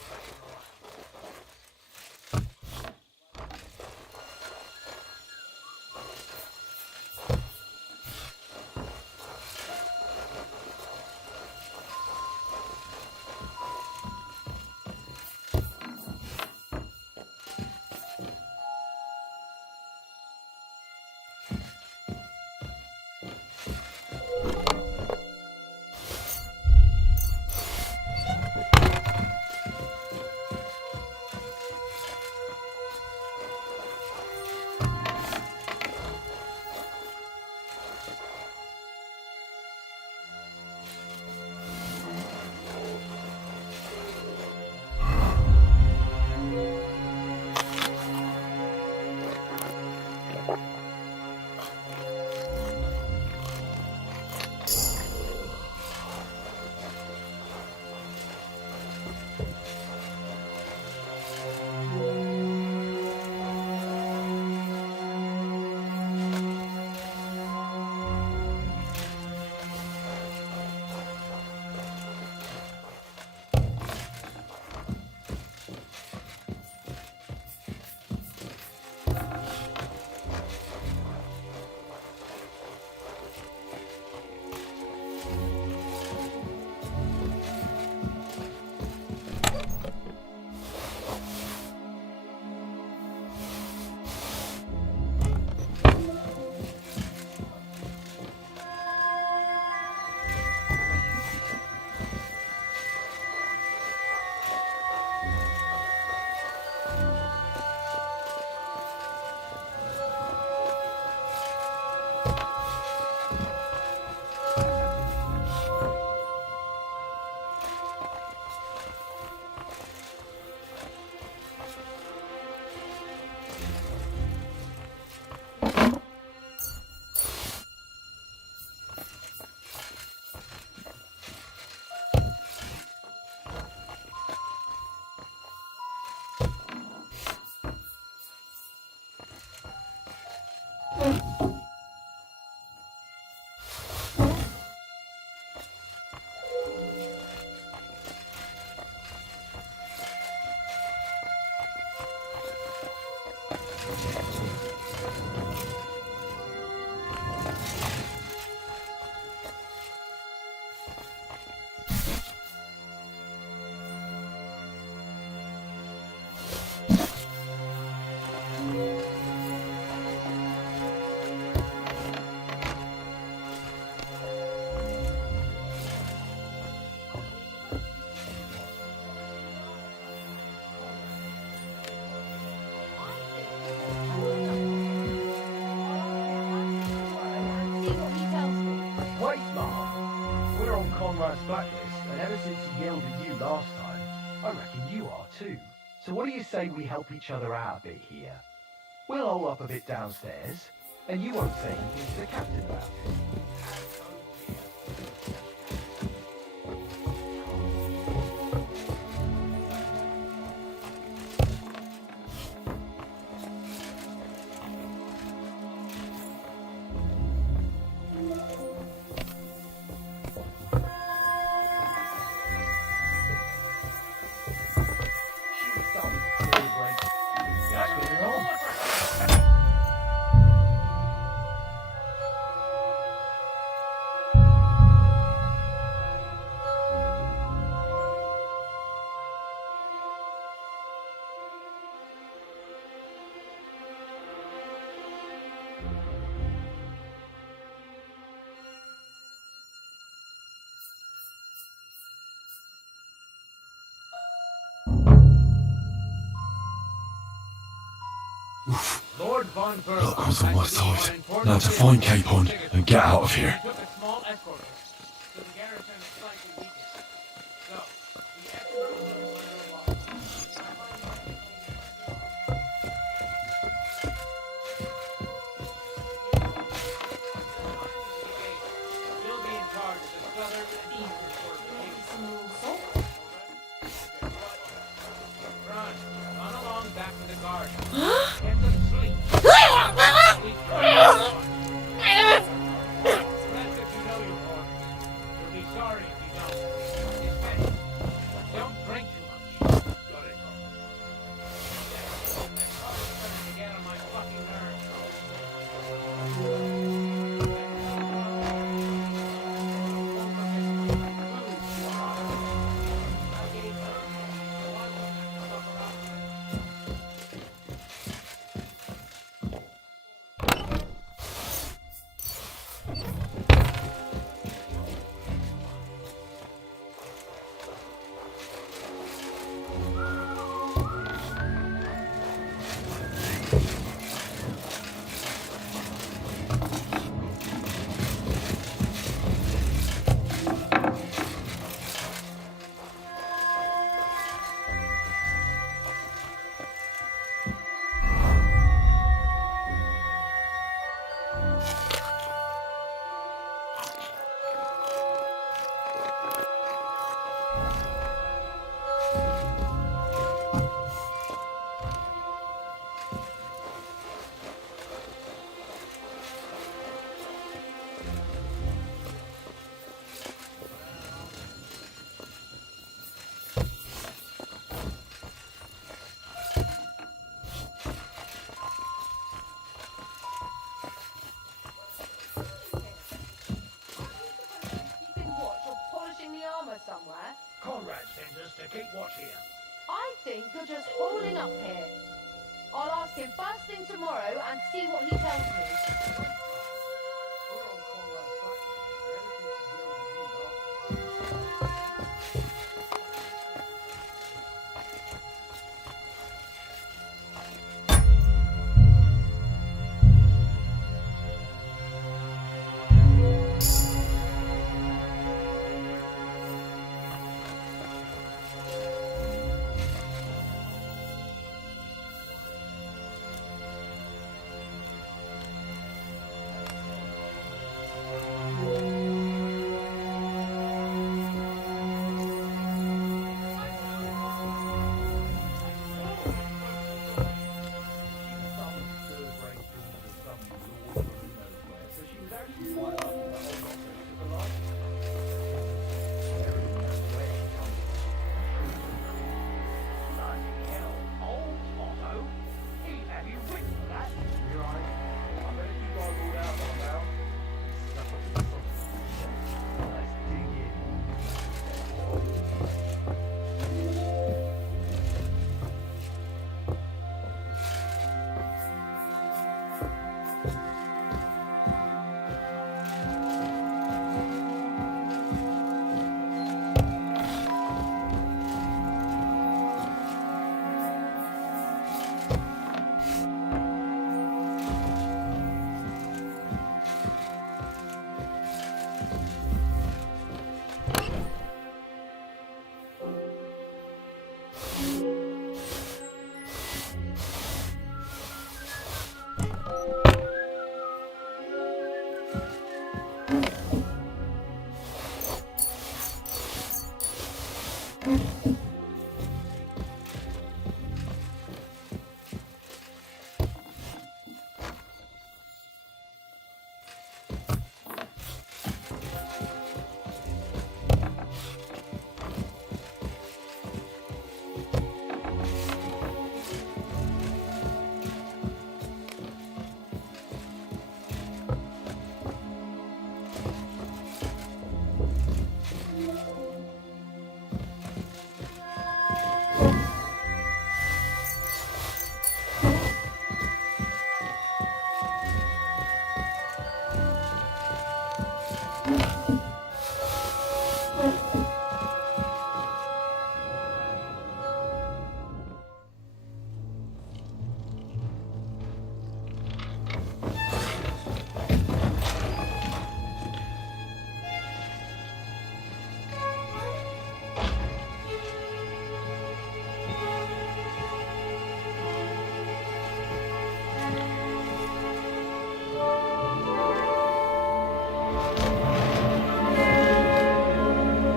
Conrad's blacklist, and ever since he yelled at you last time, I reckon you are too. So what do you say we help each other out a bit here? We'll hole up a bit downstairs, and you won't say anything to the captain about it. Luck was on my side. Now to find Capon and get out of here. Somewhere. Conrad sends us to keep watch here. I think you're just holding up here. I'll ask him first thing tomorrow and see what he tells me.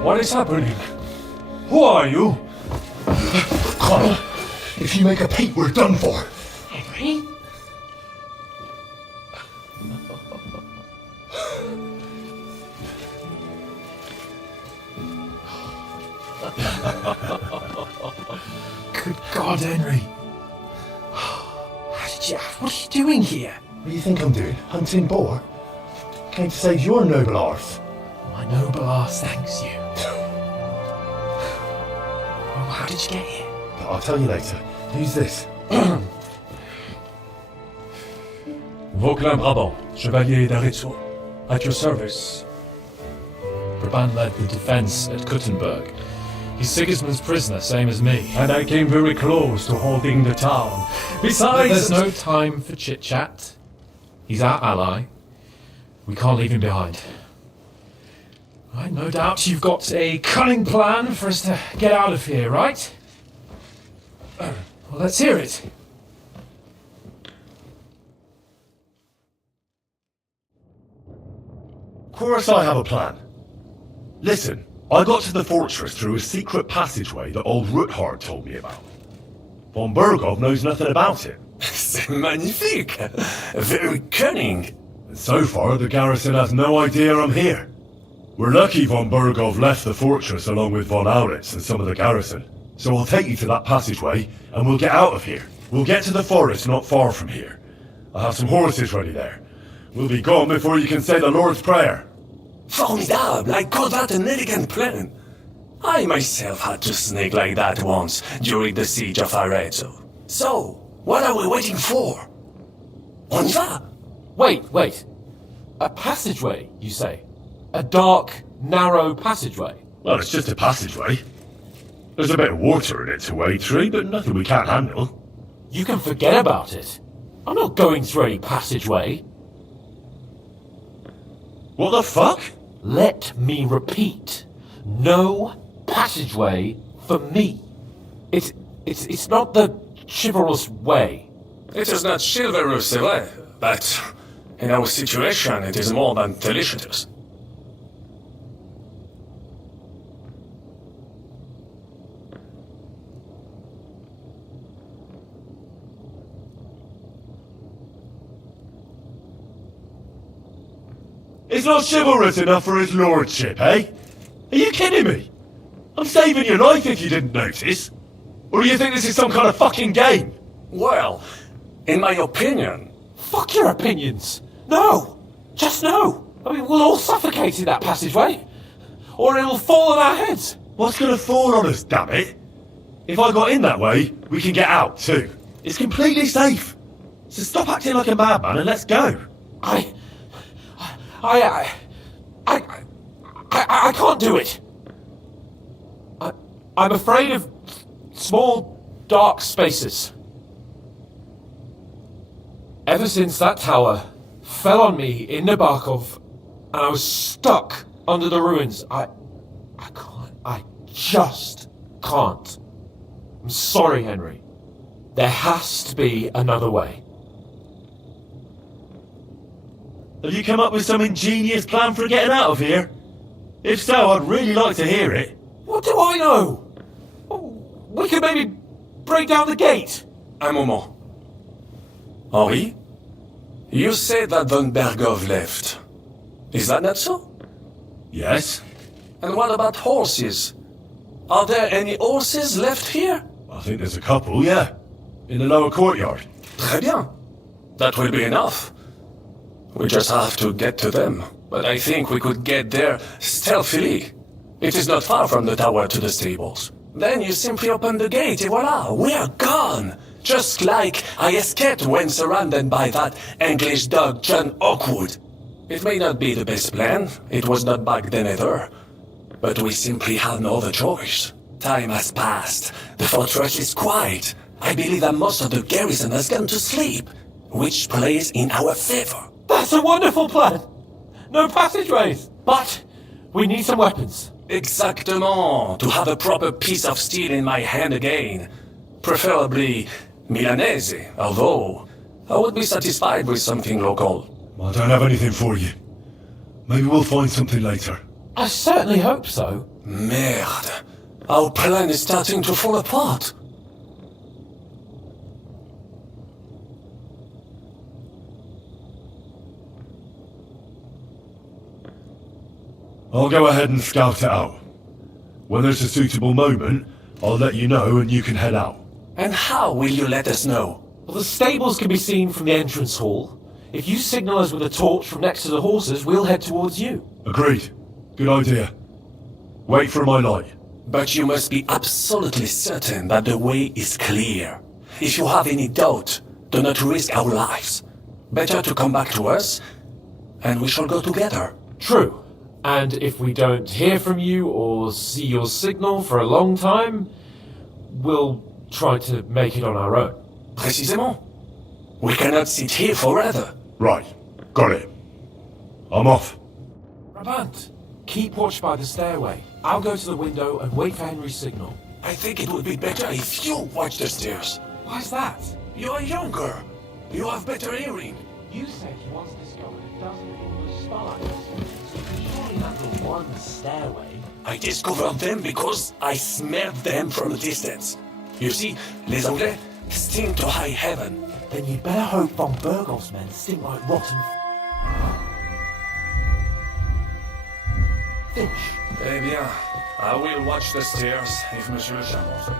What is happening? Who are you? Connell, if you make a peep, we're done for. Henry? Good God, Henry. What are you doing here? What do you think I'm doing? Hunting boar? Came to save your noble arse. My noble arse thanks you. Well, how did you get here? I'll tell you later. Who's this? Vauquelin Brabant, Chevalier d'Aretso, at your service. Brabant led the defense at Kuttenberg. He's Sigismund's prisoner, same as me. And I came very close to holding the town. Besides... There's no time for chit-chat. He's our ally. We can't leave him behind. Right, no doubt you've got a cunning plan for us to get out of here, right? Well, let's hear it. Of course I have a plan. Listen, I got to the fortress through a secret passageway that old Ruthard told me about. Von Bergov knows nothing about it. C'est magnifique! Very cunning! And so far, the garrison has no idea I'm here. We're lucky Von Bergov left the fortress along with Von Auritz and some of the garrison. So I'll take you to that passageway, and we'll get out of here. We'll get to the forest not far from here. I'll have some horses ready there. We'll be gone before you can say the Lord's Prayer. Formidable! I call that an elegant plan. I myself had to sneak like that once during the siege of Arezzo. So, what are we waiting for? On y va! Wait. A passageway, you say? A dark, narrow passageway? Well, it's just a passageway. There's a bit of water in it to wade through, but nothing we can't handle. You can forget about it. I'm not going through any passageway. What the fuck? Let me repeat. No passageway for me. It's not the chivalrous way. It is not chivalrous, c'est vrai, but in our situation it is more than delicious. It's not chivalrous enough for his lordship, eh? Are you kidding me? I'm saving your life if you didn't notice. Or do you think this is some kind of fucking game? Well, in my opinion... Fuck your opinions! No! Just no! I mean, we'll all suffocate in that passageway. Or it'll fall on our heads. What's gonna fall on us, damn it? If I got in that way, we can get out too. It's completely safe. So stop acting like a madman and let's go. I can't do it. I'm afraid of small, dark spaces. Ever since that tower fell on me in Nabokov, and I was stuck under the ruins, I just can't. I'm sorry, Henry. There has to be another way. Have you come up with some ingenious plan for getting out of here? If so, I'd really like to hear it. What do I know? We could maybe break down the gate. Un moment. Henri? You said that Von Bergov left. Is that not so? Yes. And what about horses? Are there any horses left here? I think there's a couple, yeah. In the lower courtyard. Très bien. That will be enough. We just have to get to them. But I think we could get there stealthily. It is not far from the tower to the stables. Then you simply open the gate et voila, we are gone! Just like I escaped when surrounded by that English dog John Oakwood. It may not be the best plan, it was not back then either. But we simply had no other choice. Time has passed, the fortress is quiet. I believe that most of the garrison has gone to sleep, which plays in our favor. That's a wonderful plan! No passageways! But we need some weapons. Exactement, to have a proper piece of steel in my hand again. Preferably Milanese, although I would be satisfied with something local. I don't have anything for you. Maybe we'll find something later. I certainly hope so. Merde. Our plan is starting to fall apart. I'll go ahead and scout it out. When there's a suitable moment, I'll let you know and you can head out. And how will you let us know? Well, the stables can be seen from the entrance hall. If you signal us with a torch from next to the horses, we'll head towards you. Agreed. Good idea. Wait for my light. But you must be absolutely certain that the way is clear. If you have any doubt, do not risk our lives. Better to come back to us, and we shall go together. True. And if we don't hear from you or see your signal for a long time, we'll try to make it on our own. Précisément. We cannot sit here forever. Right. Got it. I'm off. Brabant, keep watch by the stairway. I'll go to the window and wait for Henry's signal. I think it would be better if you watch the stairs. Why's that? You are younger. You have better hearing. You said you once discovered a dozen English spies. Surely not the one stairway. I discovered them because I smelled them from a distance. You see, les Anglais stink to high heaven. Then you'd better hope von Berghoff's men stink like rotten fish. Eh bien, I will watch the stairs if Monsieur le Chamon says.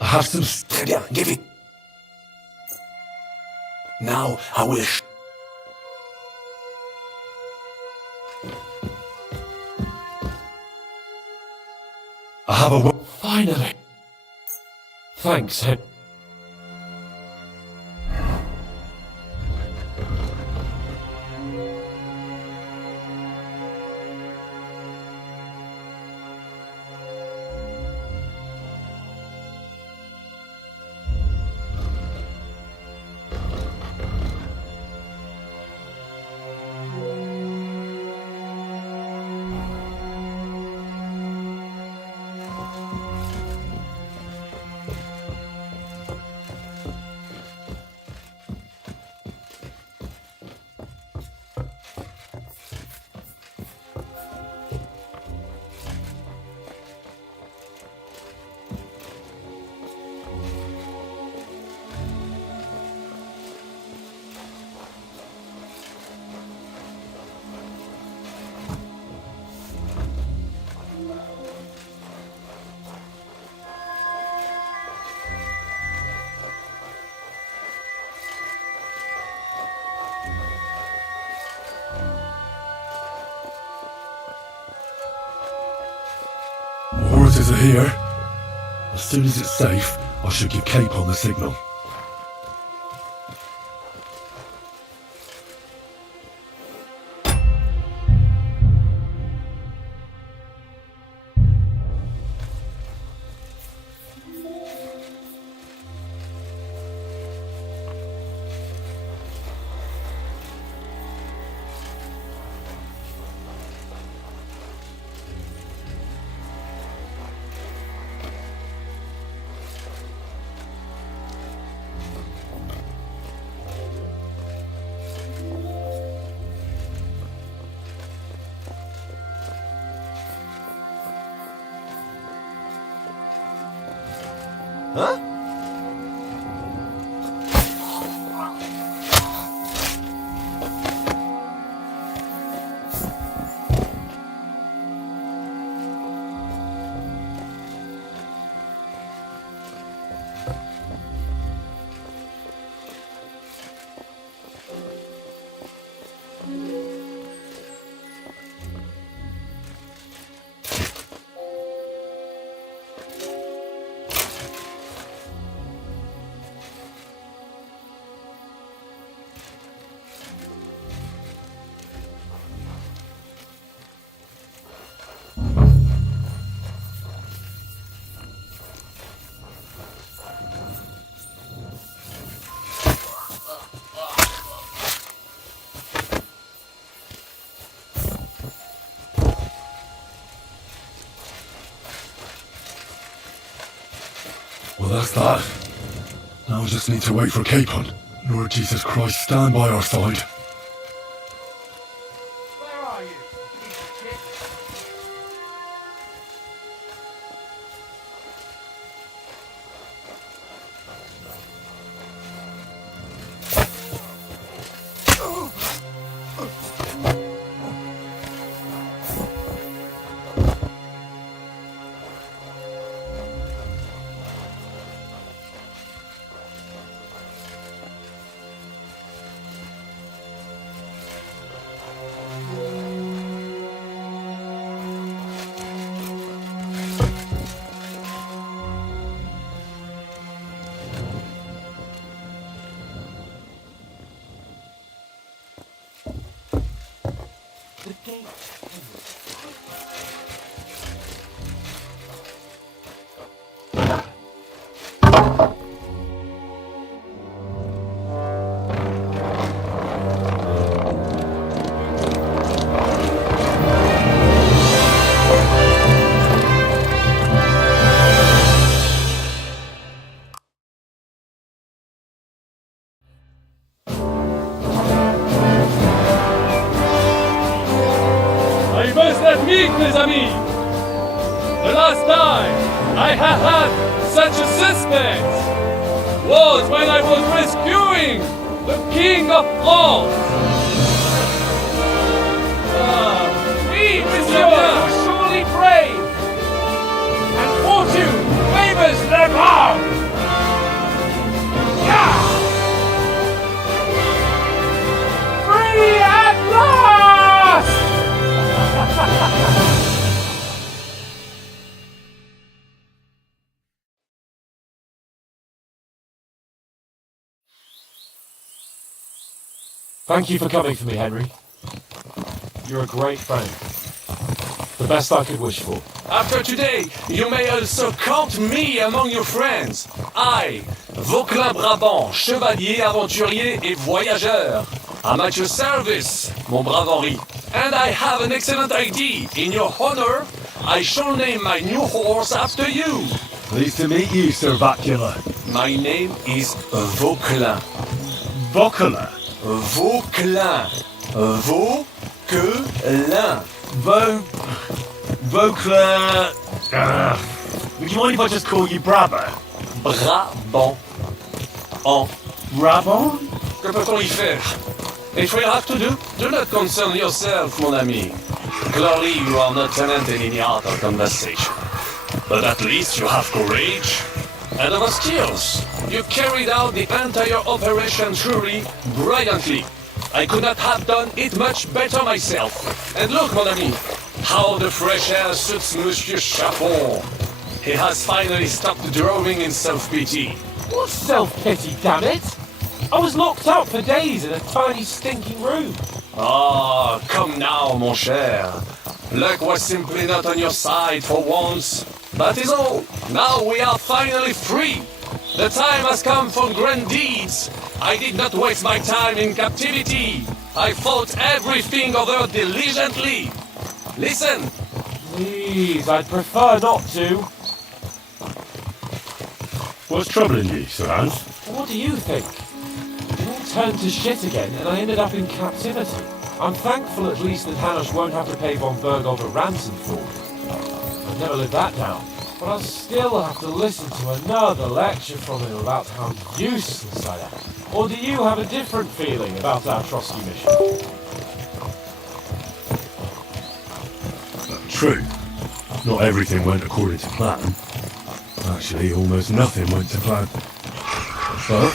I have some... Très bien, give it. Now I will I have a... Finally. Thanks, Henry. forces are here. As soon as it's safe, I should give Capon the signal. Huh? Well, that's that. Now we just need to wait for Capon. Lord Jesus Christ, stand by our side. Where are you, piece of shit? The gate. I must admit, mes amis, the last time I have had such a suspense was when I was rescuing the King of France. We, monsieur, were surely brave, and fortune favors them all. Yeah! Free at last! Thank you for coming for me, Henry. You're a great friend. The best I could wish for. After today, you may also count me among your friends. I, Vauquelin Brabant, chevalier, aventurier et voyageur. I'm at your service, mon brave Henri. And I have an excellent idea. In your honor, I shall name my new horse after you. Pleased to meet you, Sir Vacula. My name is Vauquelin. Vauquelin? Vauquelin. Vauquelin. Vauquelin... would you mind if I just call you Brabant? Brabant. En Brabant? Que peut-on y faire? If we have to do not concern yourself, mon ami. Clearly you are not talented in the art of conversation. But at least you have courage and other skills. You carried out the entire operation truly brilliantly. I could not have done it much better myself. And look, mon ami, how the fresh air suits Monsieur Chapon. He has finally stopped drowning in self-pity. What self-pity, damn it? I was locked up for days in a tiny stinking room. Ah, come now, mon cher. Luck was simply not on your side for once. That is all. Now we are finally free. The time has come for grand deeds. I did not waste my time in captivity. I fought everything over diligently. Listen. Please, I'd prefer not to. What's troubling you, Sir Hans? What do you think? It all turned to shit again and I ended up in captivity. I'm thankful at least that Hanush won't have to pay von Berghoff a ransom for me. I've never lived that down. But I'll still have to listen to another lecture from him about how useless I am. Or do you have a different feeling about our Trotsky mission? True. Not everything went according to plan. Actually, almost nothing went to plan. But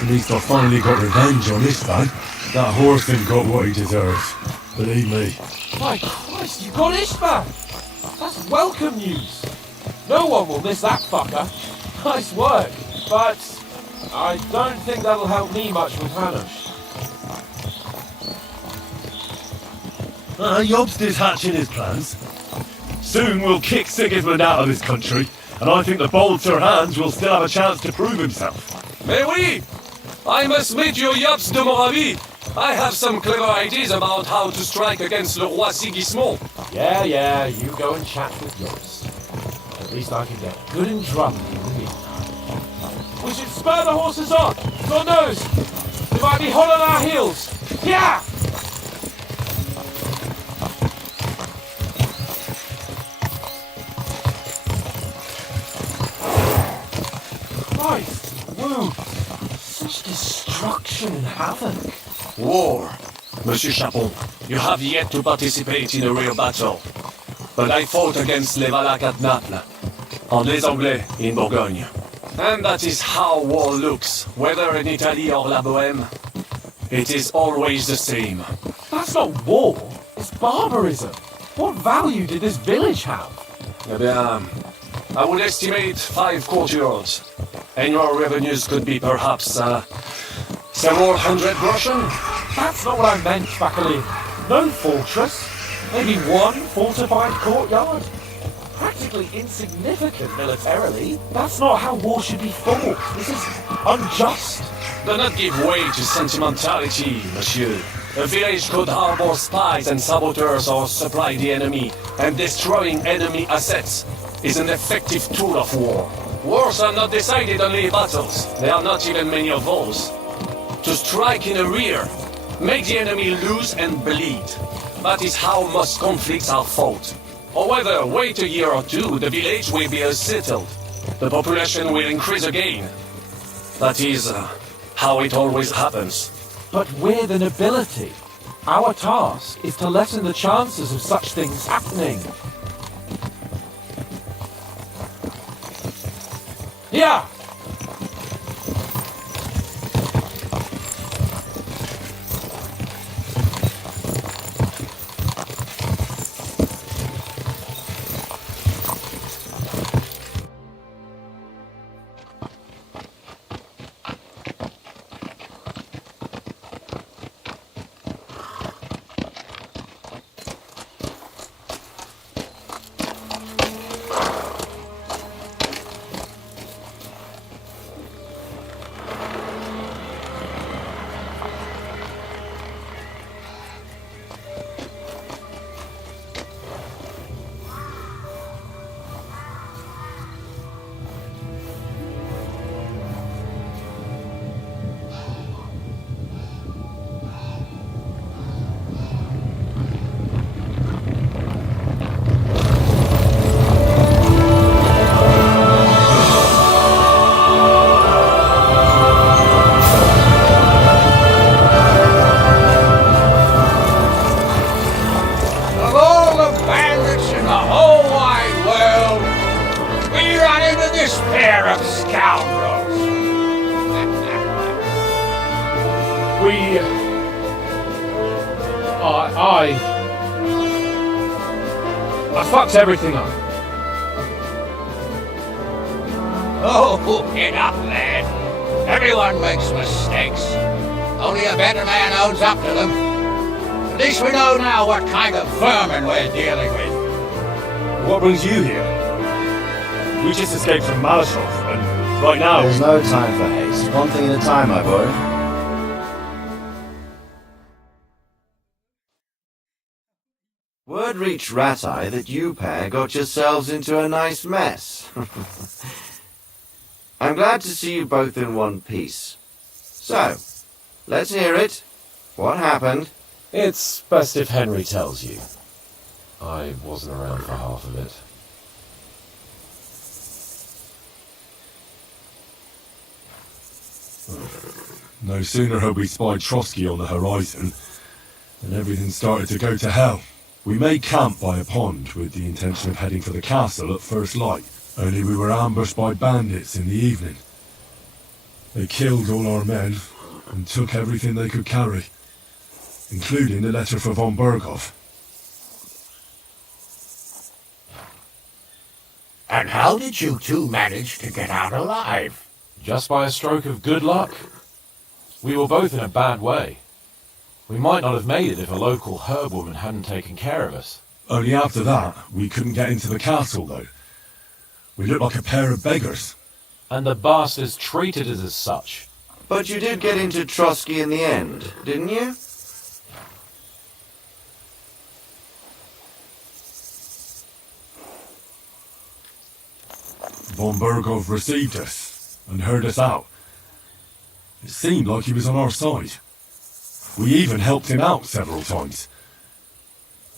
at least I finally got revenge on this man. That Horfin got what he deserves. Believe me. My Christ, you got Ishban! That's welcome news. No one will miss that fucker. Nice work, but I don't think that'll help me much with Hanush. Jobster's hatching his plans. Soon we'll kick Sigismund out of this country, and I think the bold Sir Hans will still have a chance to prove himself. Mais oui! I must meet you, Yops de Moravie. I have some clever ideas about how to strike against Le Roi Sigismund. Yeah, you go and chat with yours. At least I can get good and drunk in the meantime. We should spur the horses on. God knows, they might be hot on our heels. Yeah! Christ, woo! Such destruction and havoc. War. Monsieur Chapon, you have yet to participate in a real battle. But I fought against les Valaques at Naples, and les Anglais in Bourgogne. And that is how war looks, whether in Italy or La Bohème. It is always the same. That's not war, it's barbarism. What value did this village have? Eh bien, I would estimate 5 courtyards. Annual revenues could be perhaps several hundred groschen. That's not what I meant, Bakalin. No fortress. Maybe one fortified courtyard. Practically insignificant militarily. That's not how war should be fought. This is unjust. Do not give way to sentimentality, monsieur. A village could harbor spies and saboteurs or supply the enemy, and destroying enemy assets is an effective tool of war. Wars are not decided only battles. There are not even many of those. To strike in the rear, make the enemy lose and bleed. That is how most conflicts are fought. However, wait a year or two, the village will be settled. The population will increase again. That is how it always happens. But we're the nobility. Our task is to lessen the chances of such things happening. Yeah! I fucked everything up. Oh, enough, lad. Everyone makes mistakes. Only a better man owns up to them. At least we know now what kind of vermin we're dealing with. What brings you here? We just escaped from Malashov, and right now... There's no time for haste. One thing at a time, my boy. Word reached Rat-Eye that you pair got yourselves into a nice mess. I'm glad to see you both in one piece. So, let's hear it. What happened? It's best if Henry tells you. I wasn't around for half of it. No sooner had we spied Trotsky on the horizon, than everything started to go to hell. We made camp by a pond with the intention of heading for the castle at first light, only we were ambushed by bandits in the evening. They killed all our men and took everything they could carry, including the letter for von Berghoff. And how did you two manage to get out alive? Just by a stroke of good luck. We were both in a bad way. We might not have made it if a local herb woman hadn't taken care of us. Only after that, we couldn't get into the castle, though. We looked like a pair of beggars. And the bastards treated us as such. But you did get into Trotsky in the end, didn't you? Von Berghoff received us and heard us out. It seemed like he was on our side. We even helped him out several times.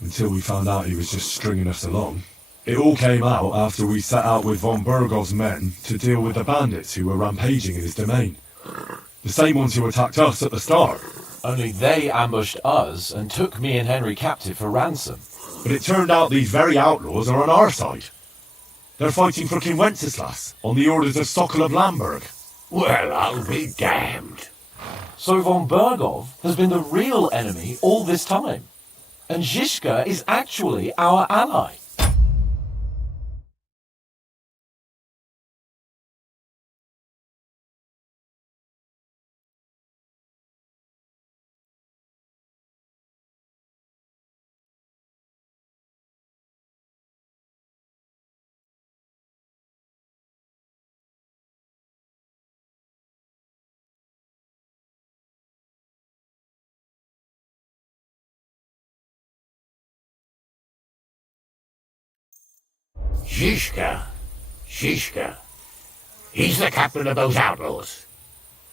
Until we found out he was just stringing us along. It all came out after we set out with von Berghoff's men to deal with the bandits who were rampaging in his domain. The same ones who attacked us at the start. Only they ambushed us and took me and Henry captive for ransom. But it turned out these very outlaws are on our side. They're fighting for King Wenceslas on the orders of Sokol of Lamberg. Well, I'll be damned. So von Berghoff has been the real enemy all this time. And Zizka is actually our ally. Zizka. He's the captain of those outlaws.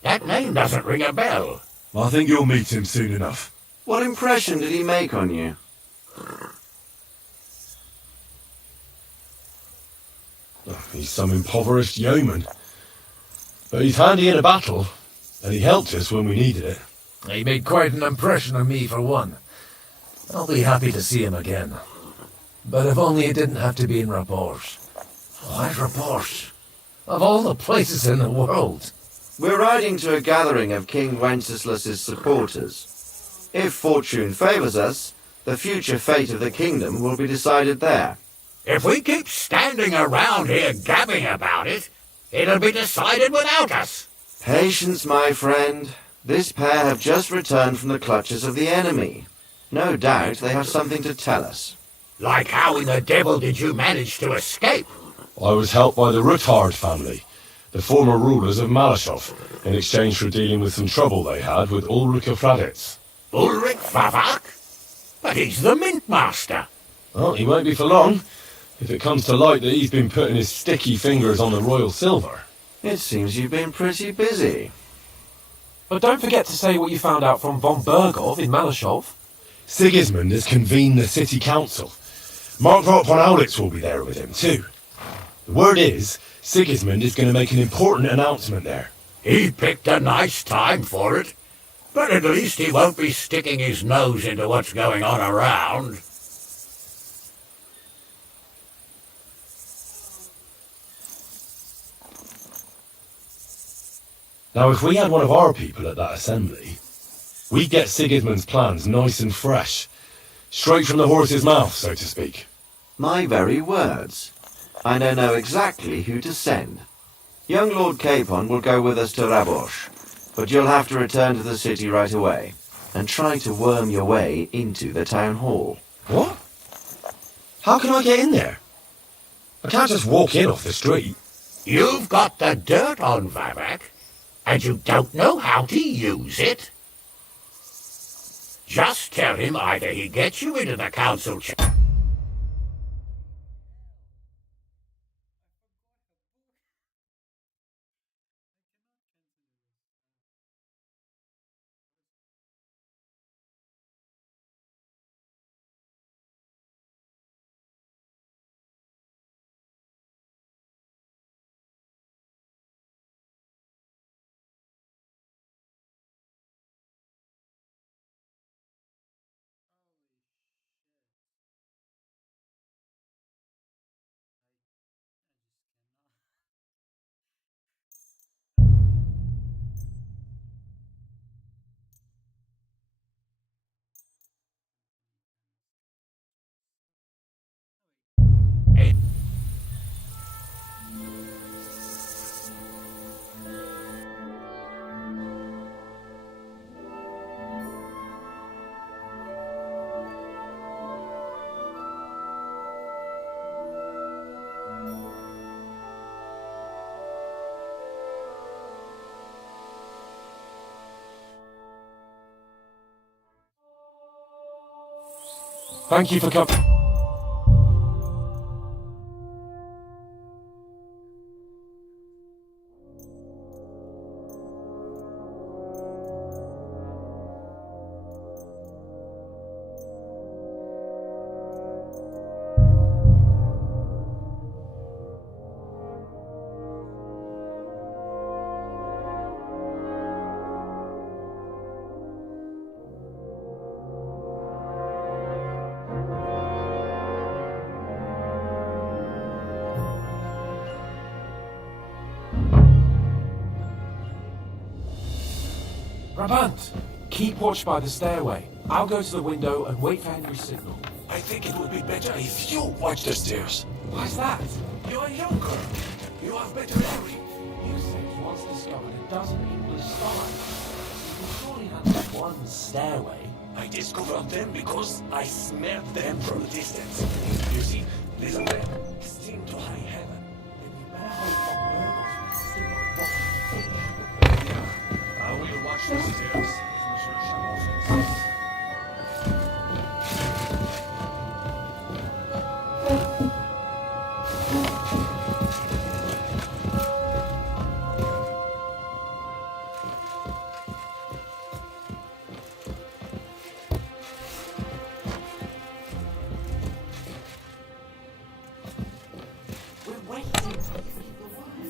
That name doesn't ring a bell. I think you'll meet him soon enough. What impression did he make on you? He's some impoverished yeoman. But he's handy in a battle, and he helped us when we needed it. He made quite an impression on me, for one. I'll be happy to see him again. But if only it didn't have to be in Rapport. Why Rapport? Of all the places in the world. We're riding to a gathering of King Wenceslas's supporters. If fortune favours us, the future fate of the kingdom will be decided there. If we keep standing around here gabbing about it, it'll be decided without us. Patience, my friend. This pair have just returned from the clutches of the enemy. No doubt they have something to tell us. Like how in the devil did you manage to escape? I was helped by the Ruttard family, the former rulers of Malashov, in exchange for dealing with some trouble they had with Ulrich of Raditz. Ulrich Favak? But he's the mint master. Well, he won't be for long, if it comes to light that he's been putting his sticky fingers on the royal silver. It seems you've been pretty busy. But don't forget to say what you found out from von Berghoff in Malashov. Sigismund has convened the city council. Markgraf von Aulitz will be there with him, too. The word is, Sigismund is going to make an important announcement there. He picked a nice time for it. But at least he won't be sticking his nose into what's going on around. Now, if we had one of our people at that assembly, we'd get Sigismund's plans nice and fresh. Straight from the horse's mouth, so to speak. My very words. I don't know exactly who to send. Young Lord Capon will go with us to Rabosh, but you'll have to return to the city right away and try to worm your way into the town hall. What? How can I get in there? I can't just walk in off the street. You've got the dirt on Vavak, and you don't know how to use it? Just tell him either he gets you into the council chamber. Thank you for coming. Brabant, keep watch by the stairway. I'll go to the window and wait for Henry's signal. I think it would be better if you watch the stairs. Why's that? You are younger. You have better hearing. You said once discovered a dozen English spies. You can surely handle one stairway. I discovered them because I smelled them from a distance. You see, these men seem to high heaven. Then you better hope from Murdoch's will stick my rotten fish. I will watch the stairs if Monsieur Chabot insists. We're waiting for the word.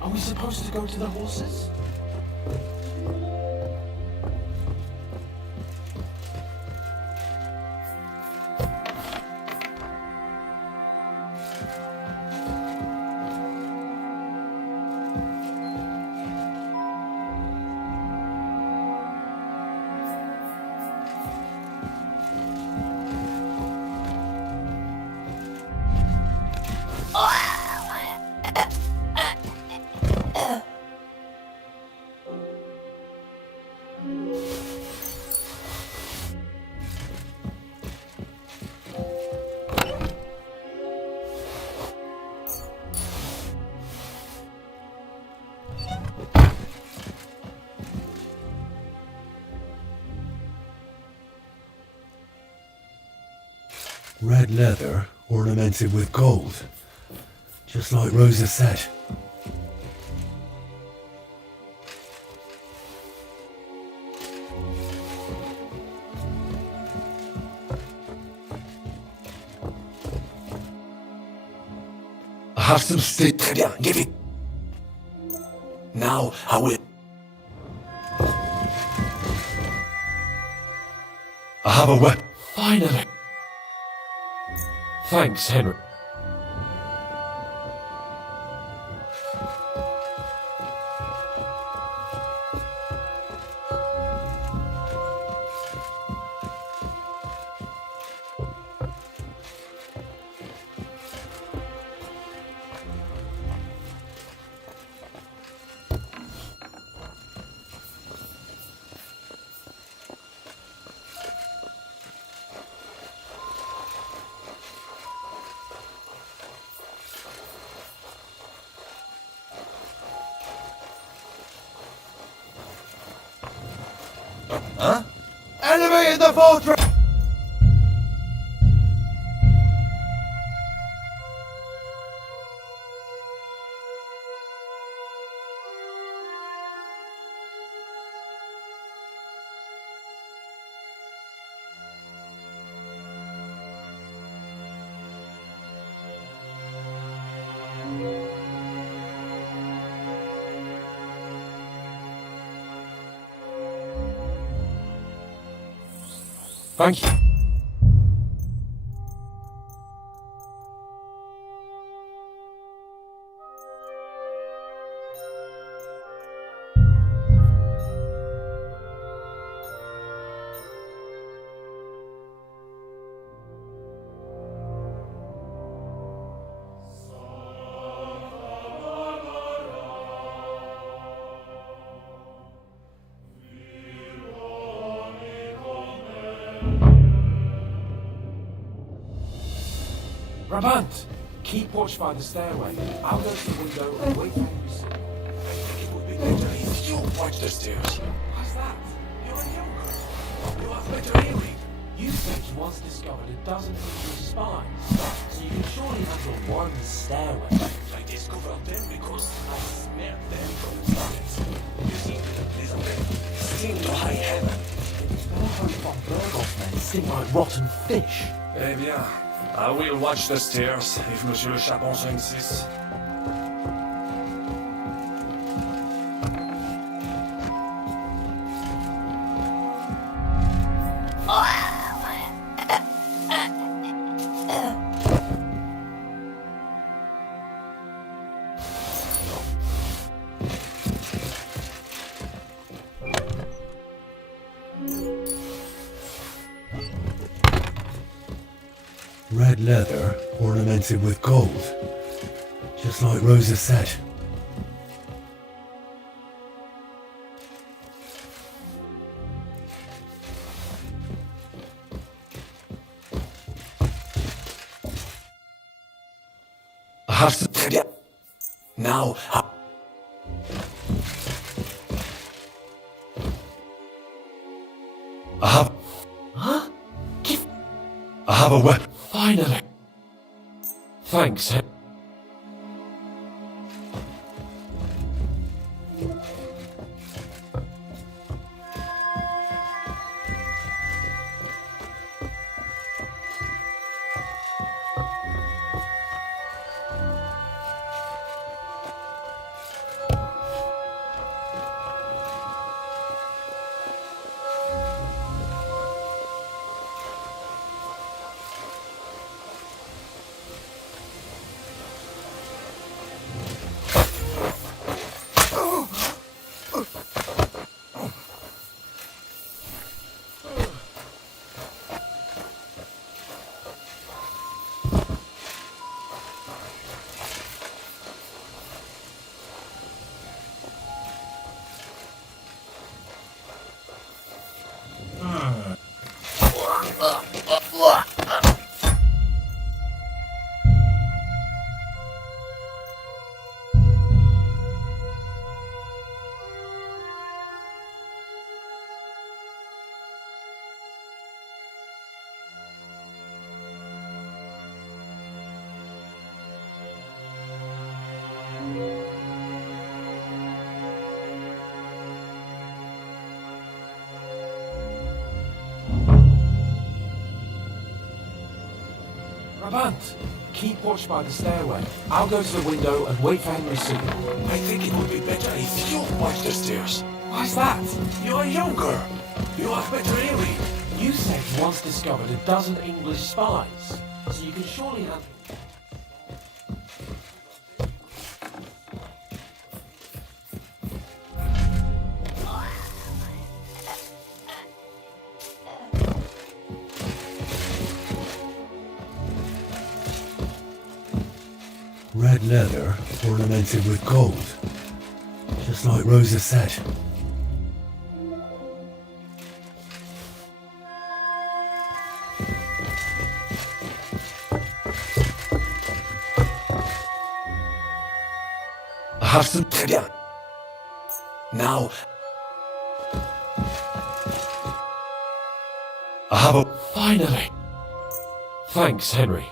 Are we supposed to go to the horses? Red leather ornamented with gold. Just like Rosa said. I have some stick. Très bien, give it. Now I will. I have a weapon. Finally. Thanks, Henry. in the fortress! Thank you. Brabant! Keep watch by the stairway. I'll go to the window and wait for you to see. I think it would be better if you watch the stairs. Why's that? You're a young You have better hearing. You said you once discovered a dozen English spies, so you can surely handle one stairway. I discovered them because I smelled them from distance. You see, Elizabeth seemed to high heaven. Better hope von Berghoff men stink like rotten fish. Eh bien, I will watch the stairs if Monsieur le Chapon insists. Red leather ornamented with gold, just like Rosa said. I have to... Now... I have... Huh? I have a weapon. Finally. Thanks. Brabant! Keep watch by the stairway. I'll go to the window and wait for Henry's signal. I think it would be better if you watch the stairs. Why's that? You are younger. You have better hearing. You said you once discovered a dozen English spies, so you can surely handle... Red leather ornamented with gold, just like Rosa said. I have some... Now... have a... Finally! Thanks, Henry.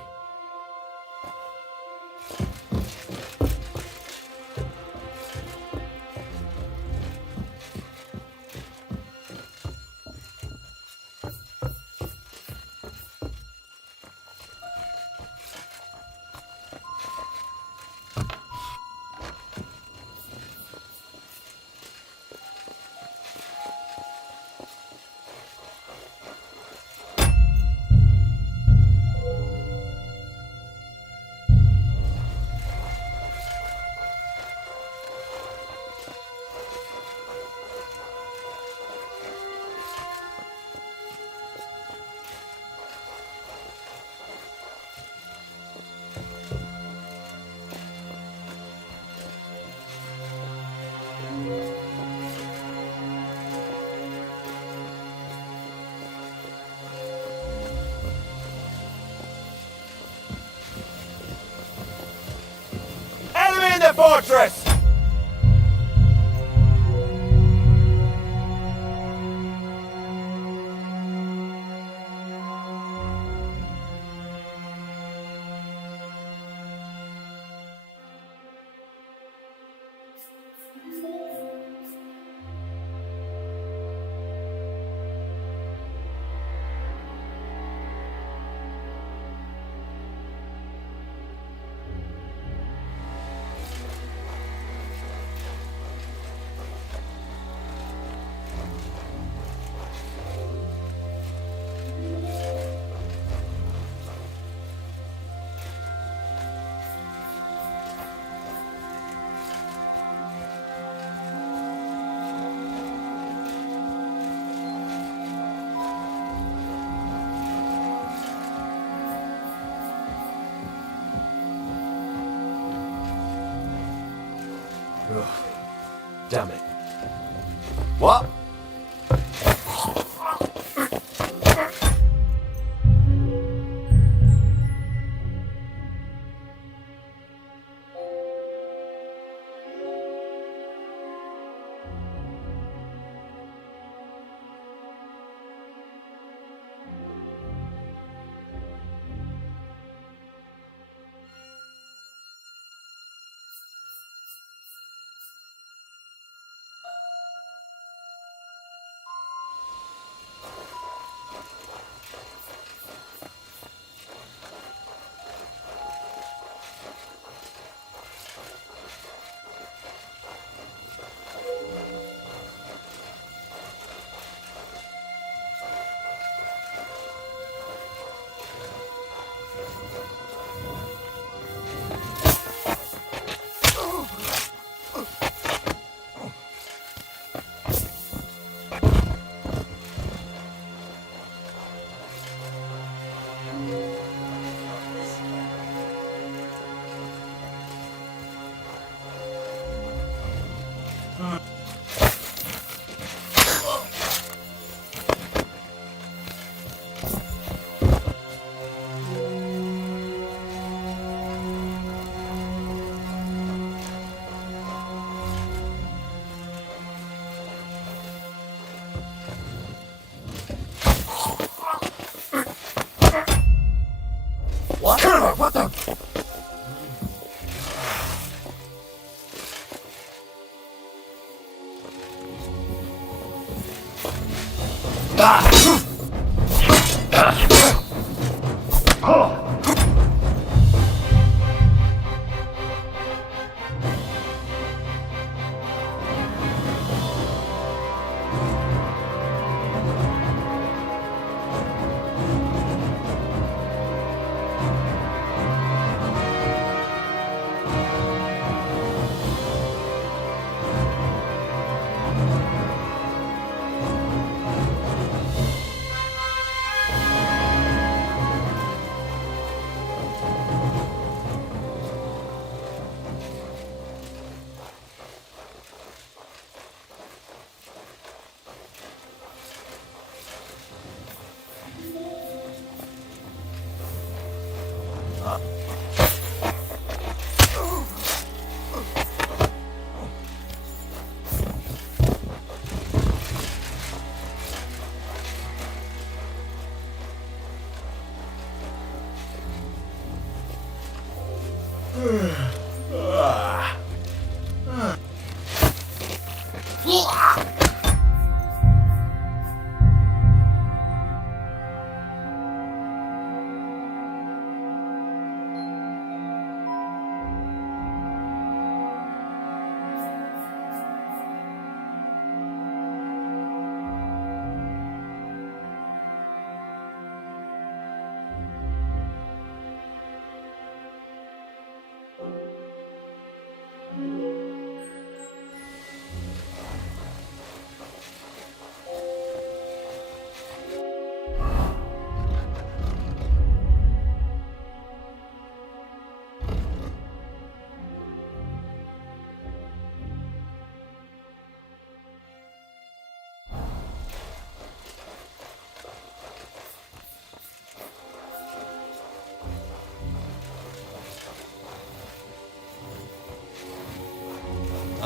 Enemy in the fortress! Damn it. What? What the?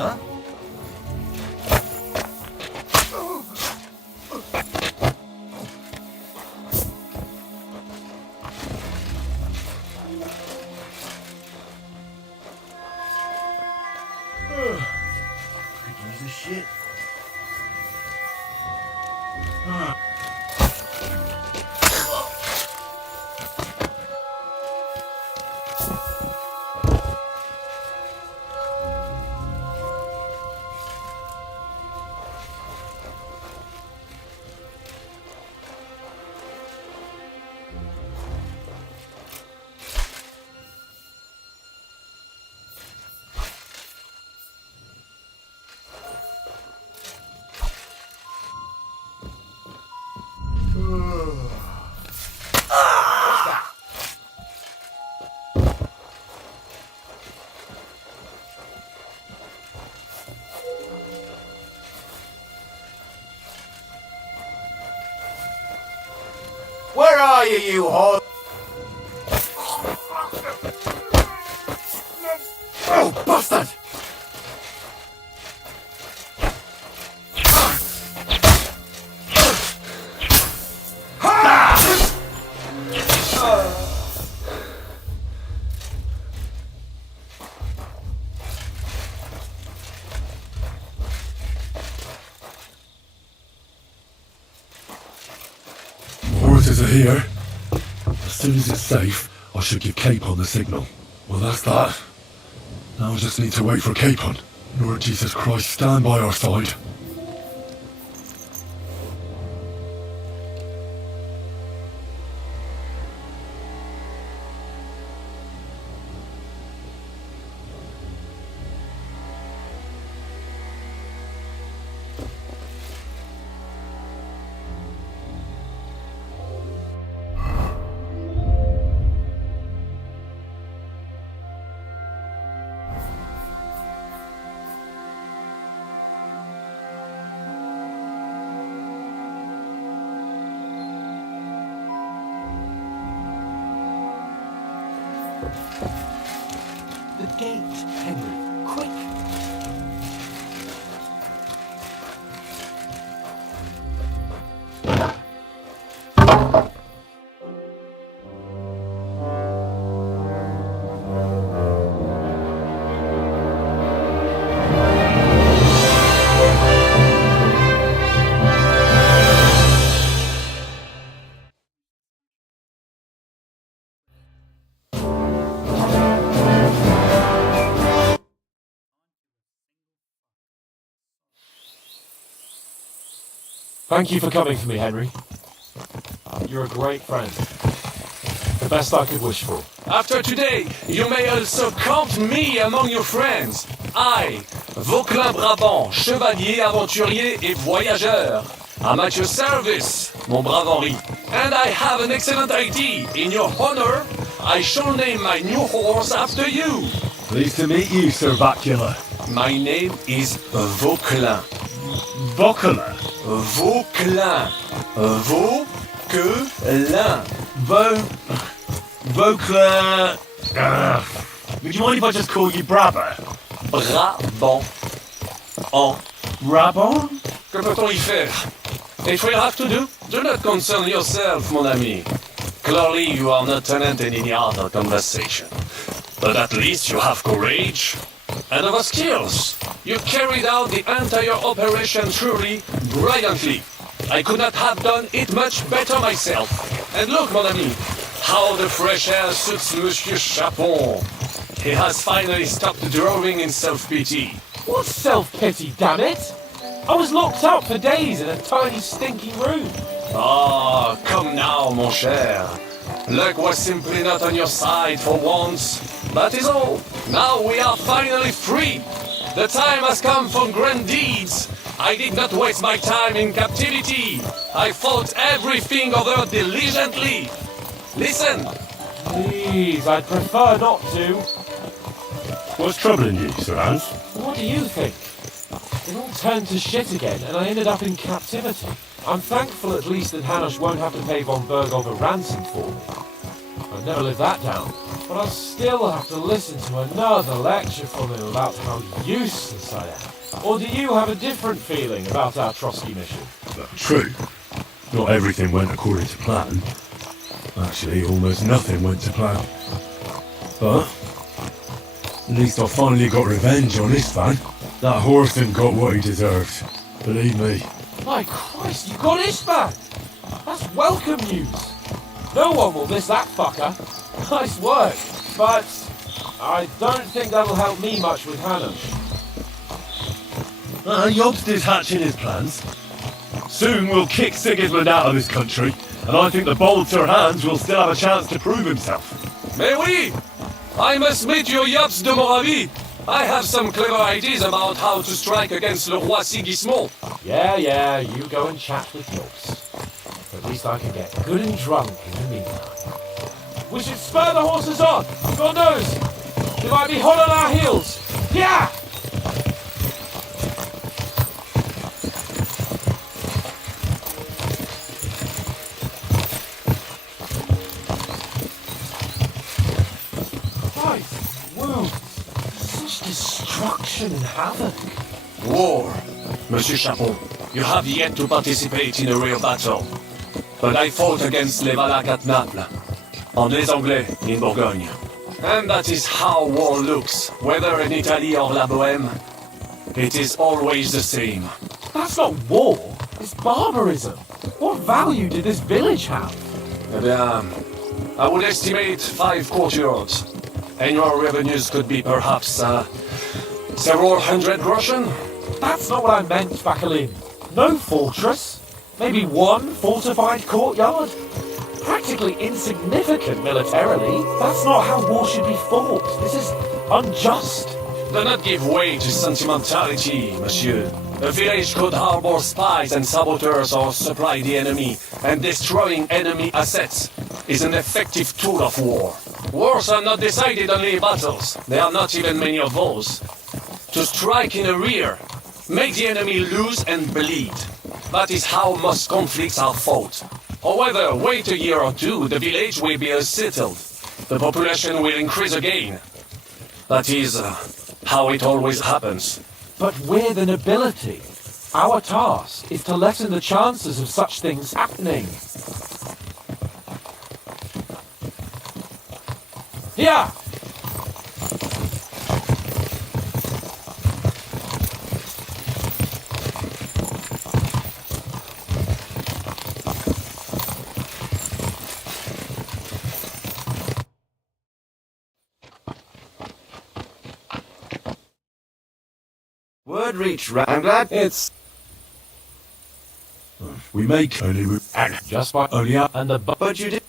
huh? Could use this shit. Where are you, you whore? Oh, bastard! Horses are here. As soon as it's safe, I should give Capon the signal. Well, that's that. Now I just need to wait for Capon. Lord Jesus Christ, stand by our side. The gate, Henry. Quick! Thank you for coming for me, Henry. You're a great friend. The best I could wish for. After today, you may also count me among your friends. I, Vauquelin Brabant, chevalier, aventurier et voyageur. I'm at your service, mon brave Henri. And I have an excellent idea. In your honor, I shall name my new horse after you. Pleased to meet you, Sir Vacula. My name is Vauquelin. Vauquelin? Vauquelin. Vauquelin. Vauquelin. Would you mind if I just call you Brabber? Brabant. En. Brabant? Que peut-on y faire? If we have to do not concern yourself, mon ami. Clearly you are not tenant in any other conversation. But at least you have courage and other skills. You carried out the entire operation truly brilliantly. I could not have done it much better myself. And look, mon ami, how the fresh air suits Monsieur Chapon. He has finally stopped drawing in self-pity. What self-pity, damn it? I was locked up for days in a tiny stinking room. Ah, come now, mon cher. Luck was simply not on your side for once. That is all. Now we are finally free. The time has come for grand deeds. I did not waste my time in captivity. I thought everything over diligently. Listen. Please, I'd prefer not to. What's troubling you, Sir Hans? What do you think? It all turned to shit again, and I ended up in captivity. I'm thankful at least that Hanush won't have to pay von Berghoff a ransom for me. I'd never live that down. But I'll still have to listen to another lecture from him about how useless I am. Or do you have a different feeling about our Trotsky mission? True. Not everything went according to plan. Actually, almost nothing went to plan. But at least I finally got revenge on Istvan. That Horthen got what he deserved. Believe me. My Christ, you got Istvan! That's welcome news! No one will miss that fucker. Nice work, but I don't think that'll help me much with Hannah. Jobst is hatching his plans. Soon we'll kick Sigismund out of this country, and I think the bold Sir Hans will still have a chance to prove himself. Mais oui! I must meet you, Jobst de Moravie. I have some clever ideas about how to strike against Le Roi Sigismund. Yeah, you go and chat with Jobst. At least I can get good and drunk in the meantime. We should spur the horses on! God knows! They might be hot on our heels! Yeah! Destruction and havoc. War. Monsieur Chapon, you have yet to participate in a real battle. But I fought against les Valaques at Naples, and les Anglais in Bourgogne. And that is how war looks, whether in Italy or La Bohème. It is always the same. That's not war, it's barbarism. What value did this village have? Eh bien, I would estimate 5 courtyards. Annual revenues could be perhaps several hundred groschen. That's not what I meant, Bakalin. No fortress. Maybe one fortified courtyard. Practically insignificant militarily. That's not how war should be fought. This is unjust. Do not give way to sentimentality, monsieur. A village could harbor spies and saboteurs or supply the enemy, and destroying enemy assets is an effective tool of war. Wars are not decided only in battles. There are not even many of those. To strike in the rear, make the enemy lose and bleed. That is how most conflicts are fought. However, wait a year or two, the village will be settled. The population will increase again. That is how it always happens. But we're the nobility. Our task is to lessen the chances of such things happening. Here! Word reached. I'm glad it's. We make only and just by only up and the but you did.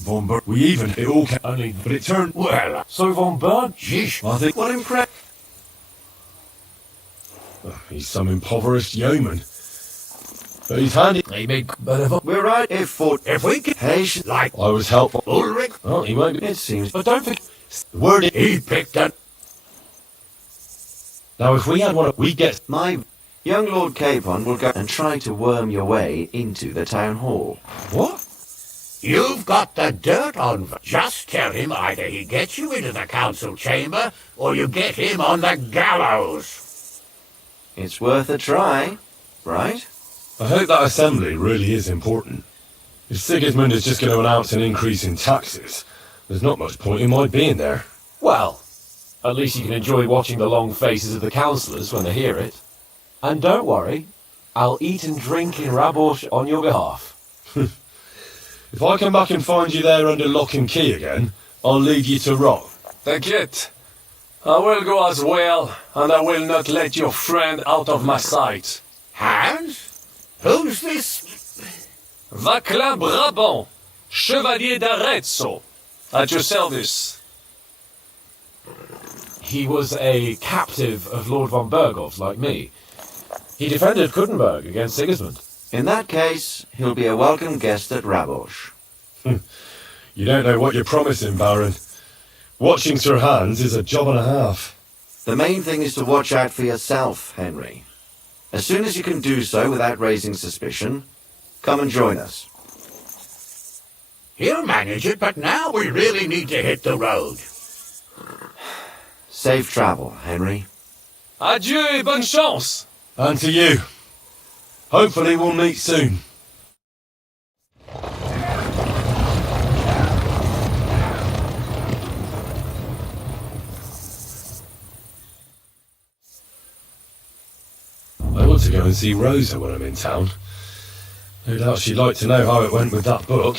Von Berg. We even it all came only, but it turned well. So Von Berg, yeesh. I think What impressed? He's some impoverished yeoman. But he's handy. He made better. We're right. If we can patient like I was helpful. Ulrich. Oh, he might be. it seems. but don't forget. The word is. He picked up. Now, if we had one, we get. My young Lord Capon will go and try to worm your way into the town hall. What? You've got the dirt on. Just tell him either he gets you into the council chamber or you get him on the gallows. It's worth a try, right? I hope that assembly really is important. If Sigismund is just going to announce an increase in taxes, there's not much point in my being there. Well, at least you can enjoy watching the long faces of the councillors when they hear it. And don't worry, I'll eat and drink in Rabosh on your behalf. If I come back and find you there under lock and key again, I'll leave you to rot. T'inquiète. I will go as well, and I will not let your friend out of my sight. Hans? Who's this? Vaclain Brabant, Chevalier d'Arezzo, at your service. He was a captive of Lord von Berghoff's, like me. He defended Kuttenberg against Sigismund. In that case, he'll be a welcome guest at Rabosh. You don't know what you're promising, Baron. Watching Sir Hans is a job and a half. The main thing is to watch out for yourself, Henry. As soon as you can do so without raising suspicion, come and join us. He'll manage it, but now we really need to hit the road. Safe travel, Henry. Adieu et bonne chance! And to you. Hopefully we'll meet soon. I want to go and see Rosa when I'm in town. No doubt she'd like to know how it went with that book.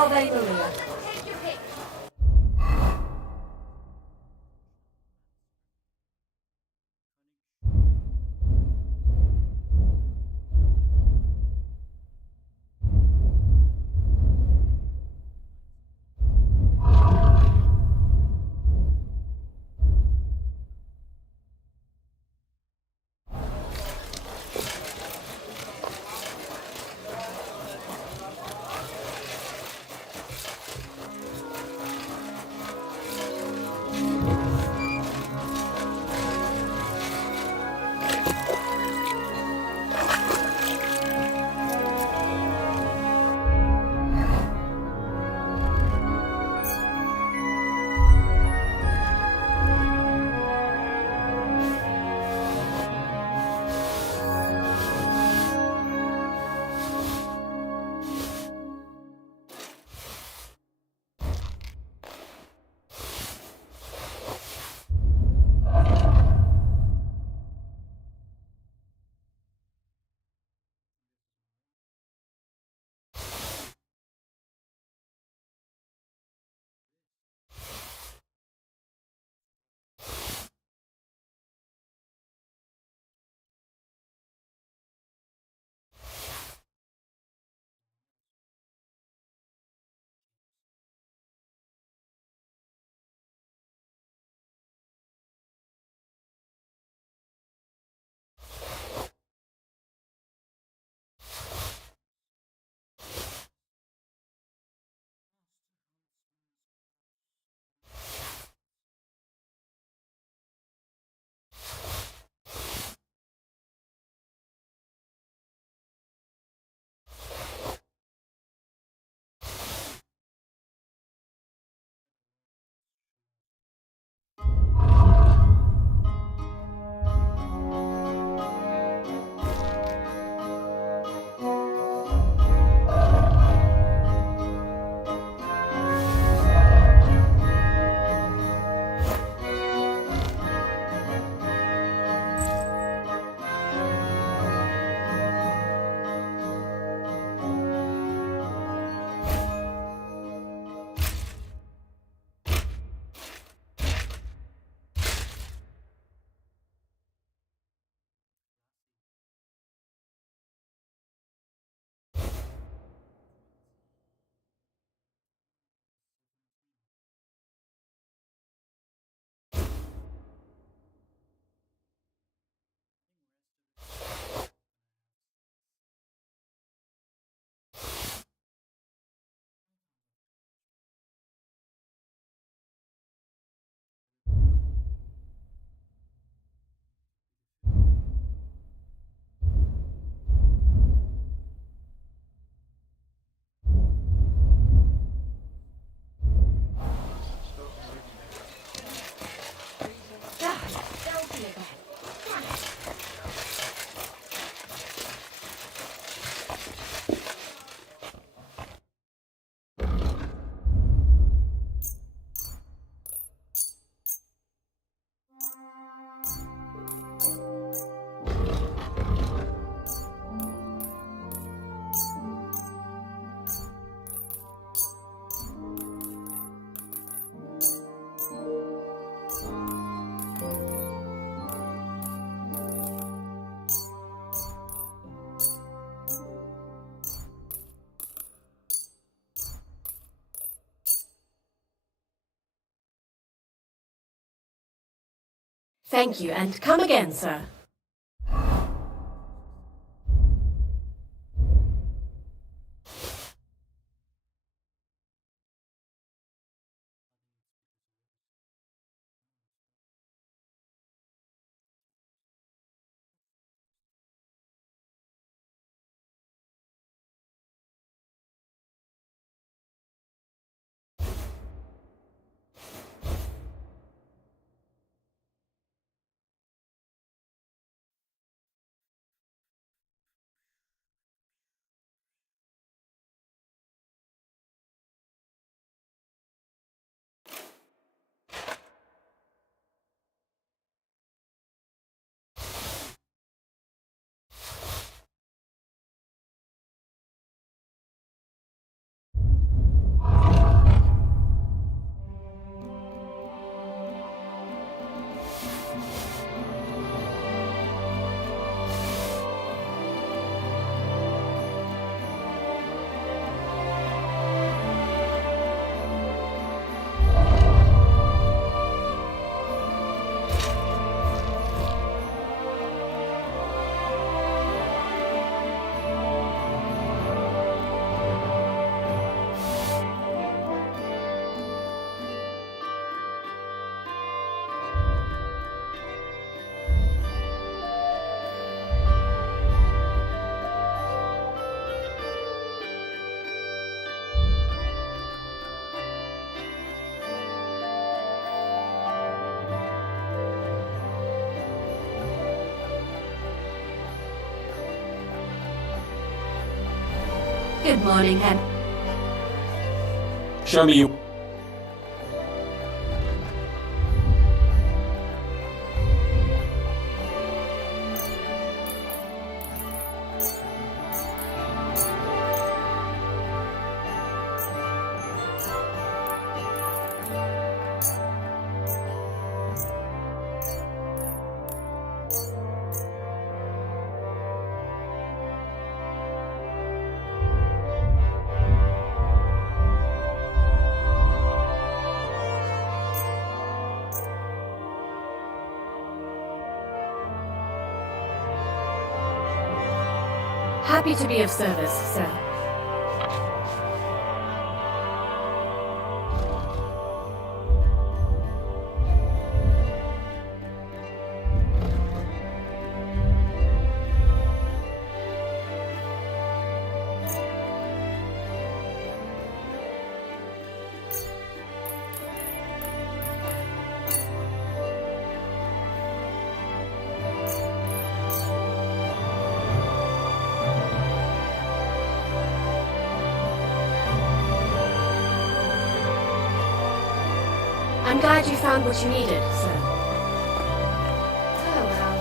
Ave Maria. Thank you, and come again, sir. Good morning, Hen. Show me you. Happy to be of service, sir. I'm glad you found what you needed, sir. Oh, well.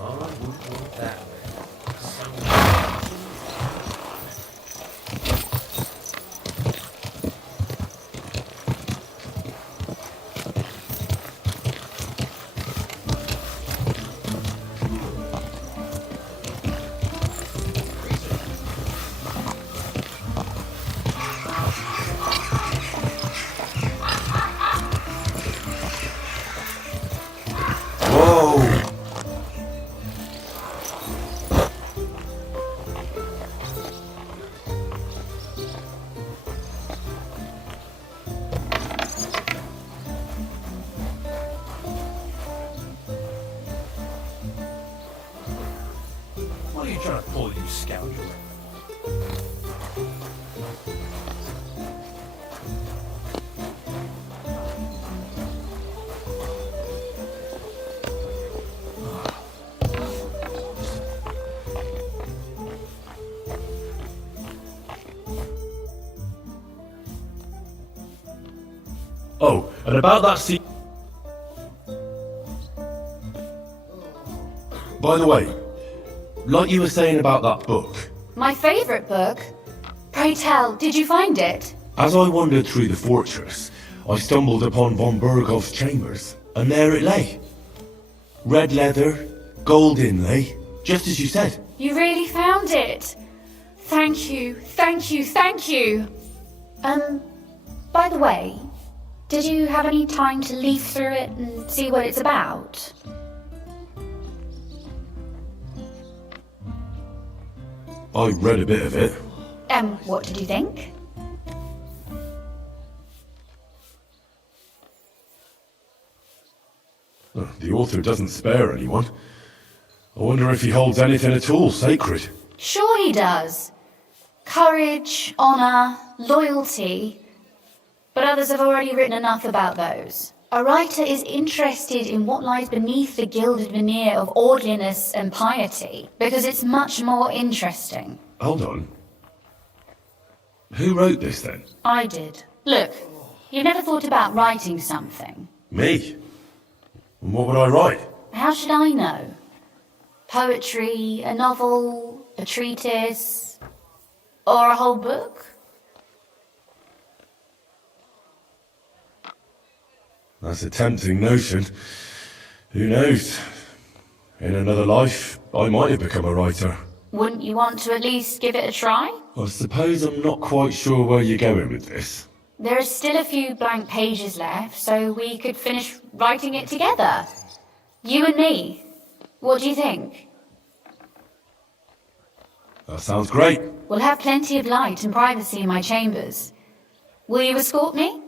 Oh, I wouldn't want that. What are you trying to pull, you scoundrel? Oh, and about that scene. By the way, like you were saying about that book. My favourite book? Pray tell, did you find it? As I wandered through the fortress, I stumbled upon von Bergov's chambers, and there it lay. Red leather, gold inlay, just as you said. You really found it. Thank you, thank you, thank you. By the way, did you have any time to leaf through it and see what it's about? I read a bit of it. What did you think? The author doesn't spare anyone. I wonder if he holds anything at all sacred. Sure he does. Courage, honour, loyalty. But others have already written enough about those. A writer is interested in what lies beneath the gilded veneer of orderliness and piety, because it's much more interesting. Hold on. Who wrote this then? I did. Look, you never thought about writing something. Me? And what would I write? How should I know? Poetry, a novel, a treatise, or a whole book? That's a tempting notion. Who knows? In another life, I might have become a writer. Wouldn't you want to at least give it a try? I suppose I'm not quite sure where you're going with this. There are still a few blank pages left, so we could finish writing it together. You and me. What do you think? That sounds great. We'll have plenty of light and privacy in my chambers. Will you escort me?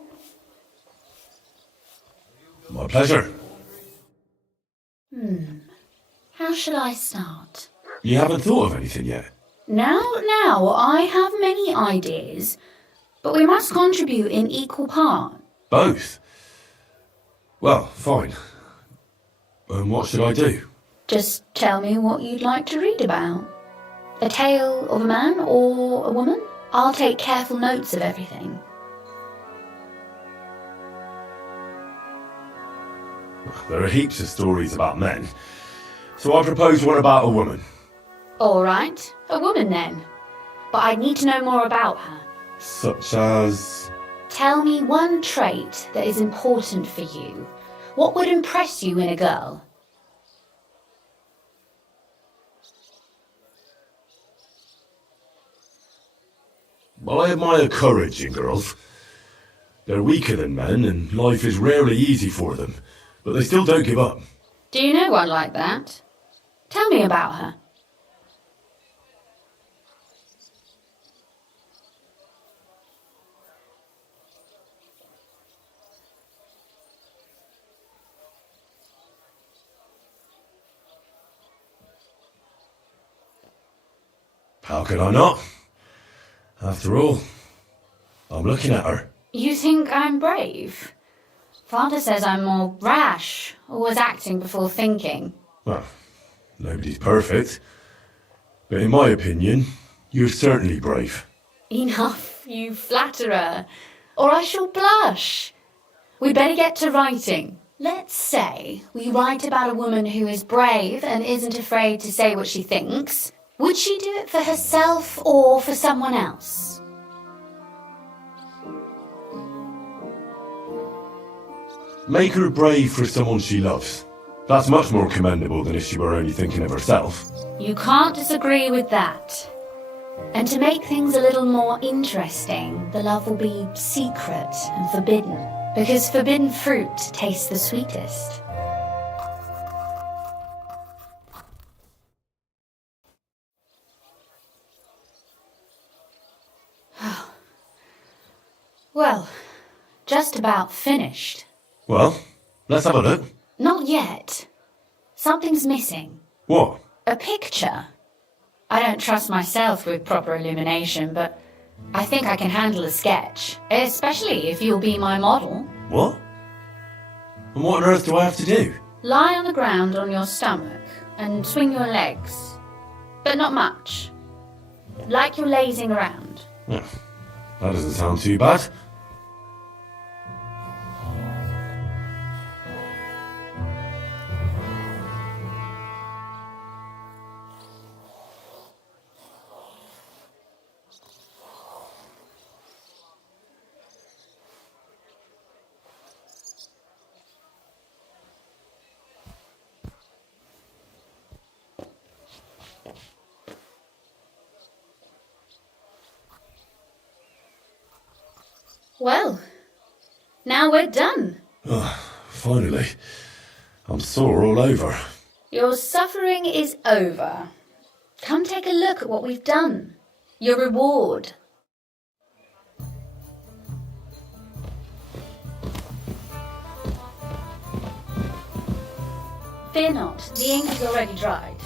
My pleasure. How shall I start? You haven't thought of anything yet? Now, I have many ideas, but we must contribute in equal part. Both? Well, fine. And what should I do? Just tell me what you'd like to read about. A tale of a man or a woman? I'll take careful notes of everything. There are heaps of stories about men, so I propose one about a woman. All right, a woman then. But I need to know more about her. Such as... Tell me one trait that is important for you. What would impress you in a girl? Well, I admire courage in girls. They're weaker than men, and life is rarely easy for them, but they still don't give up. Do you know one like that? Tell me about her. How could I not? After all, I'm looking at her. You think I'm brave? Father says I'm more rash, always acting before thinking. Well, nobody's perfect. But in my opinion, you're certainly brave. Enough, you flatterer, or I shall blush. We better get to writing. Let's say we write about a woman who is brave and isn't afraid to say what she thinks. Would she do it for herself or for someone else? Make her brave for someone she loves. That's much more commendable than if she were only thinking of herself. You can't disagree with that. And to make things a little more interesting, the love will be secret and forbidden, because forbidden fruit tastes the sweetest. Well, just about finished. Well, let's have a look. Not yet. Something's missing. What? A picture. I don't trust myself with proper illumination, but I think I can handle a sketch, especially if you'll be my model. What? And what on earth do I have to do? Lie on the ground on your stomach and swing your legs, but not much. Like you're lazing around. Yeah, that doesn't sound too bad. Well, now we're done. Finally. I'm sore all over. Your suffering is over. Come take a look at what we've done. Your reward. Fear not, the ink is already dried.